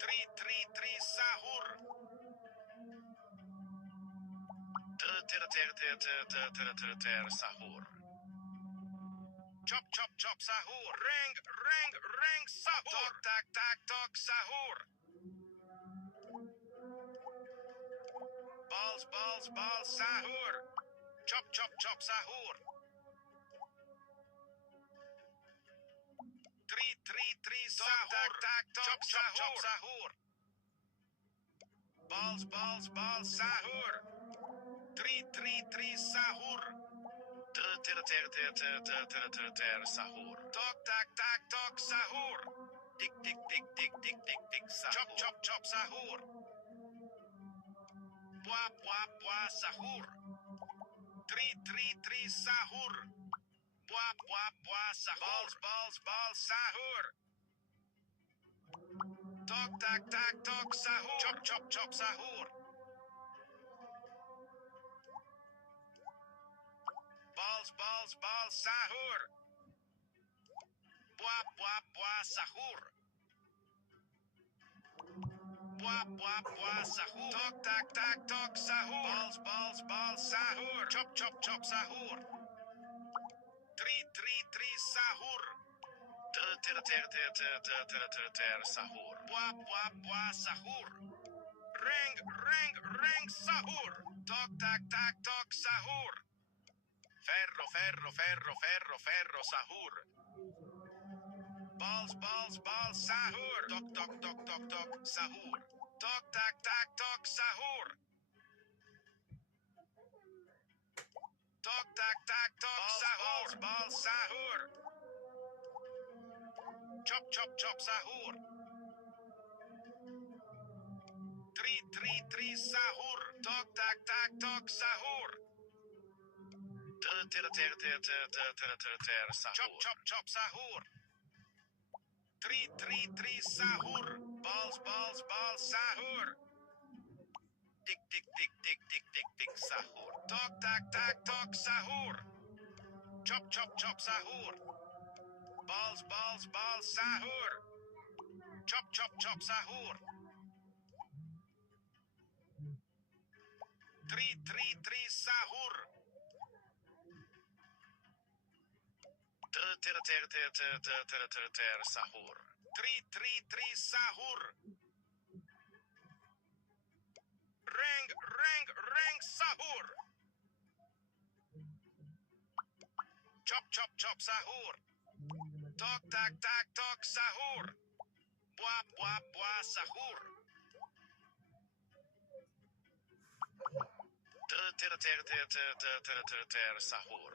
Tri sahur. Ter sahur. Chop sahur. Reng sahur. Tok tak sahur. Balls sahur. Chop sahur. Tri sahur. Chop sahur. Balls sahur. 3 sahur. Sahur. Tok tak tak tok sahur. Tik tik tik tik tik tik tik sahur. Chop chop chop sahur. Buah buah buah sahur. 3 sahur. Buah buah buah sahur. Balls balls sahur. Tok tak tak tok sahur. Chop chop chop sahur. Balls sahur. Buah buah buah sahur. Buah buah buah sahur. Tok tak tak tok sahur. Balls sahur. Chop chop chop sahur. 3 sahur. Sahur. Buah buah buah sahur. Reng sahur. Tok tak tak tok sahur. Ferro sahur. Balls sahur. Tok sahur. Tok tak tak tok sahur. Tok tak tak tok sahur. Balls sahur. Chop chop chop sahur. 3 sahur. Tok tak tak tok sahur. Chop chop chop sahur. 3 sahur. Balls sahur. Tik tik tik tik tik tik tik sahur. Tok tak tak tok sahur. Chop chop chop sahur. Balls sahur. Chop chop chop sahur. 3 sahur. Sahur. 3 sahur. Reng sahur. Chop chop chop sahur. Tok tak tak tok sahur. Buah buah buah sahur. Sahur.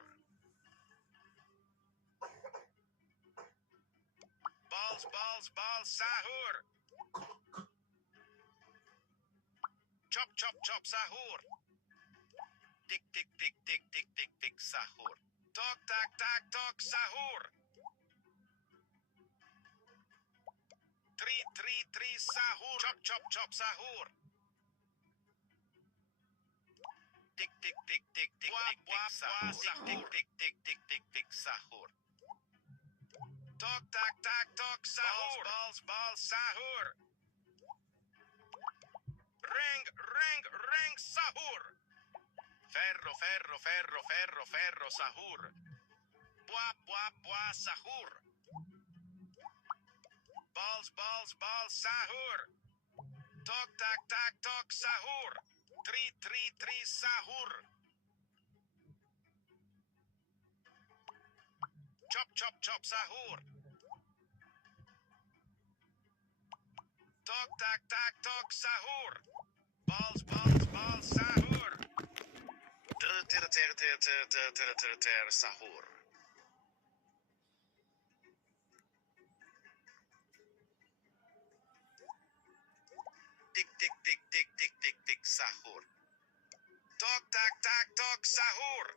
Balls sahur. Chop chop chop sahur. Tik tik tik tik tik tik tik sahur. Tok tak tak tok sahur. 3 sahur. Chop chop chop sahur. Tik tik tik tik tik tik tik sahur. Tik tik tik tik tik tik sahur. Tok tak tak tok sahur. Balls sahur. Reng sahur. Ferro sahur. Buah buah sahur. Balls sahur. Tok tak tak tok sahur. 3 sahur. Chop chop chop sahur. Tok tak tak tok sahur. Balls sahur. Sahur. Tik tik tik tik tik tik tik sahur. Tok tak tak tok sahur.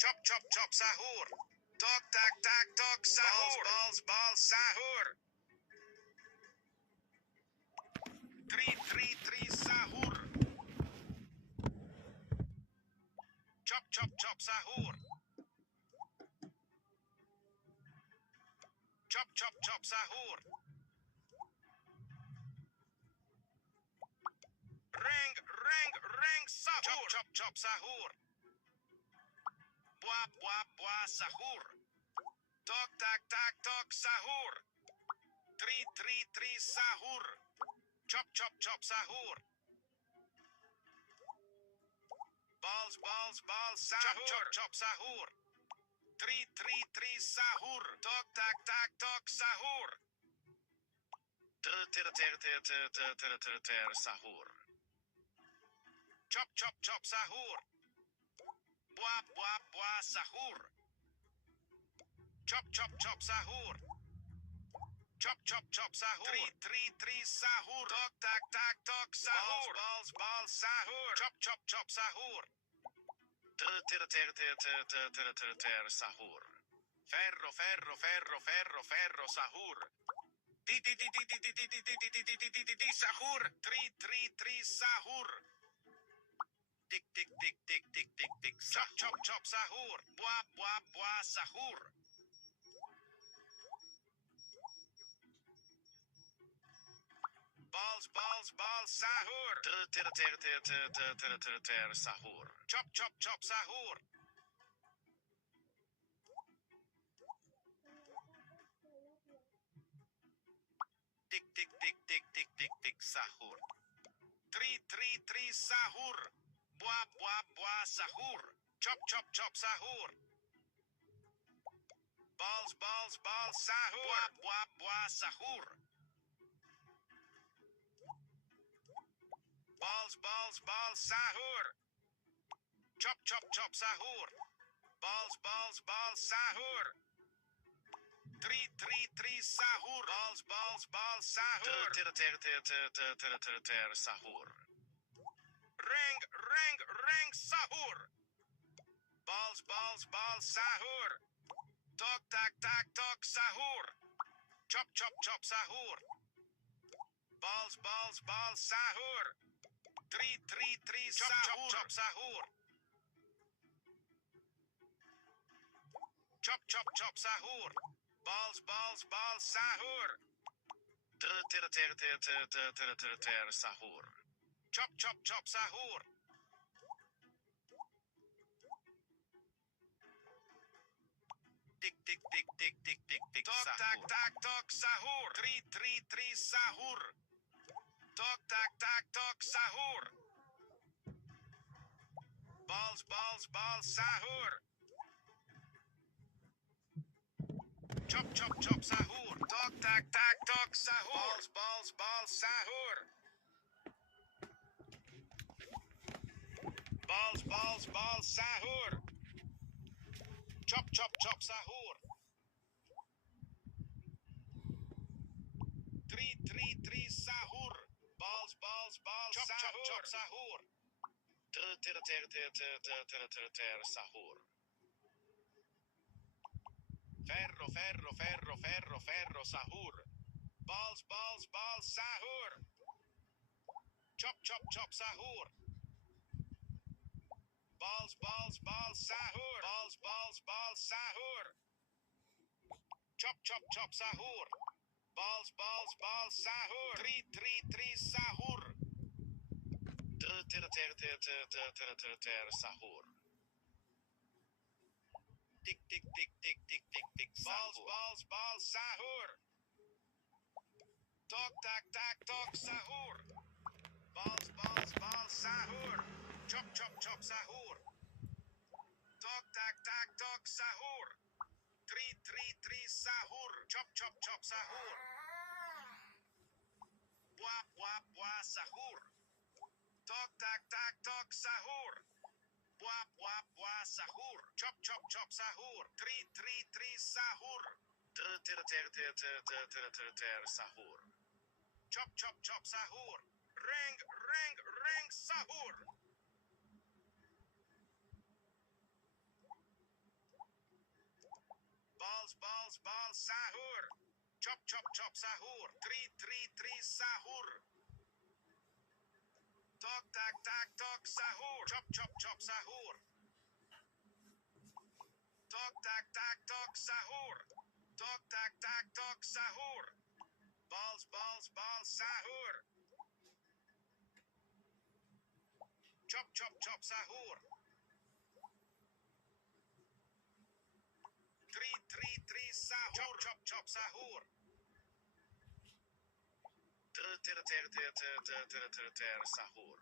Chop chop chop sahur. Tok tak tak tok sahur. Balls sahur. 3 sahur. Chop chop chop sahur. Chop chop chop sahur. Reng sahur. Chop chop chop sahur. Buah buah sahur. Tok tak tak tok sahur. 3 sahur. Chop chop chop sahur. Balls sahur. Chop chop sahur. 3 sahur. Tok tak tak tok sahur. Sahur. Chop chop chop sahur. Buah buah buah sahur. Chop chop chop sahur. Chop chop chop sahur. Three sahur. Tok tak tak tok sahur. Balls sahur. Chop chop chop sahur. Ter sahur. Ferro sahur. Di sahur. Three sahur. Tik chop chop sahur. Buah sahur. Balls sahur. Ter sahur. Chop chop sahur. Tik sahur. Three sahur. Buah sahur. Chop chop sahur. Balls sahur. Buah sahur. Balls sahur. Chop chop sahur. Balls sahur. Three sahur. Balls sahur. Ter sahur. Rang sahur. Balls sahur. Tok tak tak tok sahur. Chop chop sahur. Balls sahur. Three sahur. Chop sahur. Chop chop sahur. Balls sahur. Ter sahur. Chop chop sahur. Tik tok tak tak tok sahur. Three sahur. Tok tak tak tok sahur. Balls sahur. Chop chop sahur. Tok tak tak tok sahur. Balls sahur. Balls sahur. Chop chop sahur. Three sahur. Balls chop sahur. Ter sahur. Ferro sahur. Balls sahur. Chop chop sahur. Balls sahur. Balls sahur. Chop chop sahur. Balls sahur. Three sahur. Ter sahur. Tik balls sahur. Tok tak tak tok sahur. Balls sahur. Chop chop sahur. Tok tak tak tok sahur. Three sahur. Chop chop sahur. Buah sahur. Tok tak tak tok sahur. Buah sahur. Chop chop sahur. Three sahur. Ter sahur. Chop chop sahur. Rang sahur. Balls sahur. Chop chop sahur. Three sahur. Tok tak tak tok sahur. Chop chop sahur. Tok tak tak tok sahur. Tok tak tak tok sahur. Balls sahur. Chop chop sahur. Three sahur. Chop sahur. Ter sahur.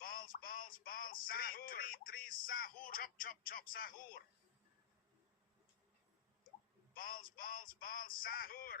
Balls sahur. Three sahur. Chop sahur. Balls sahur.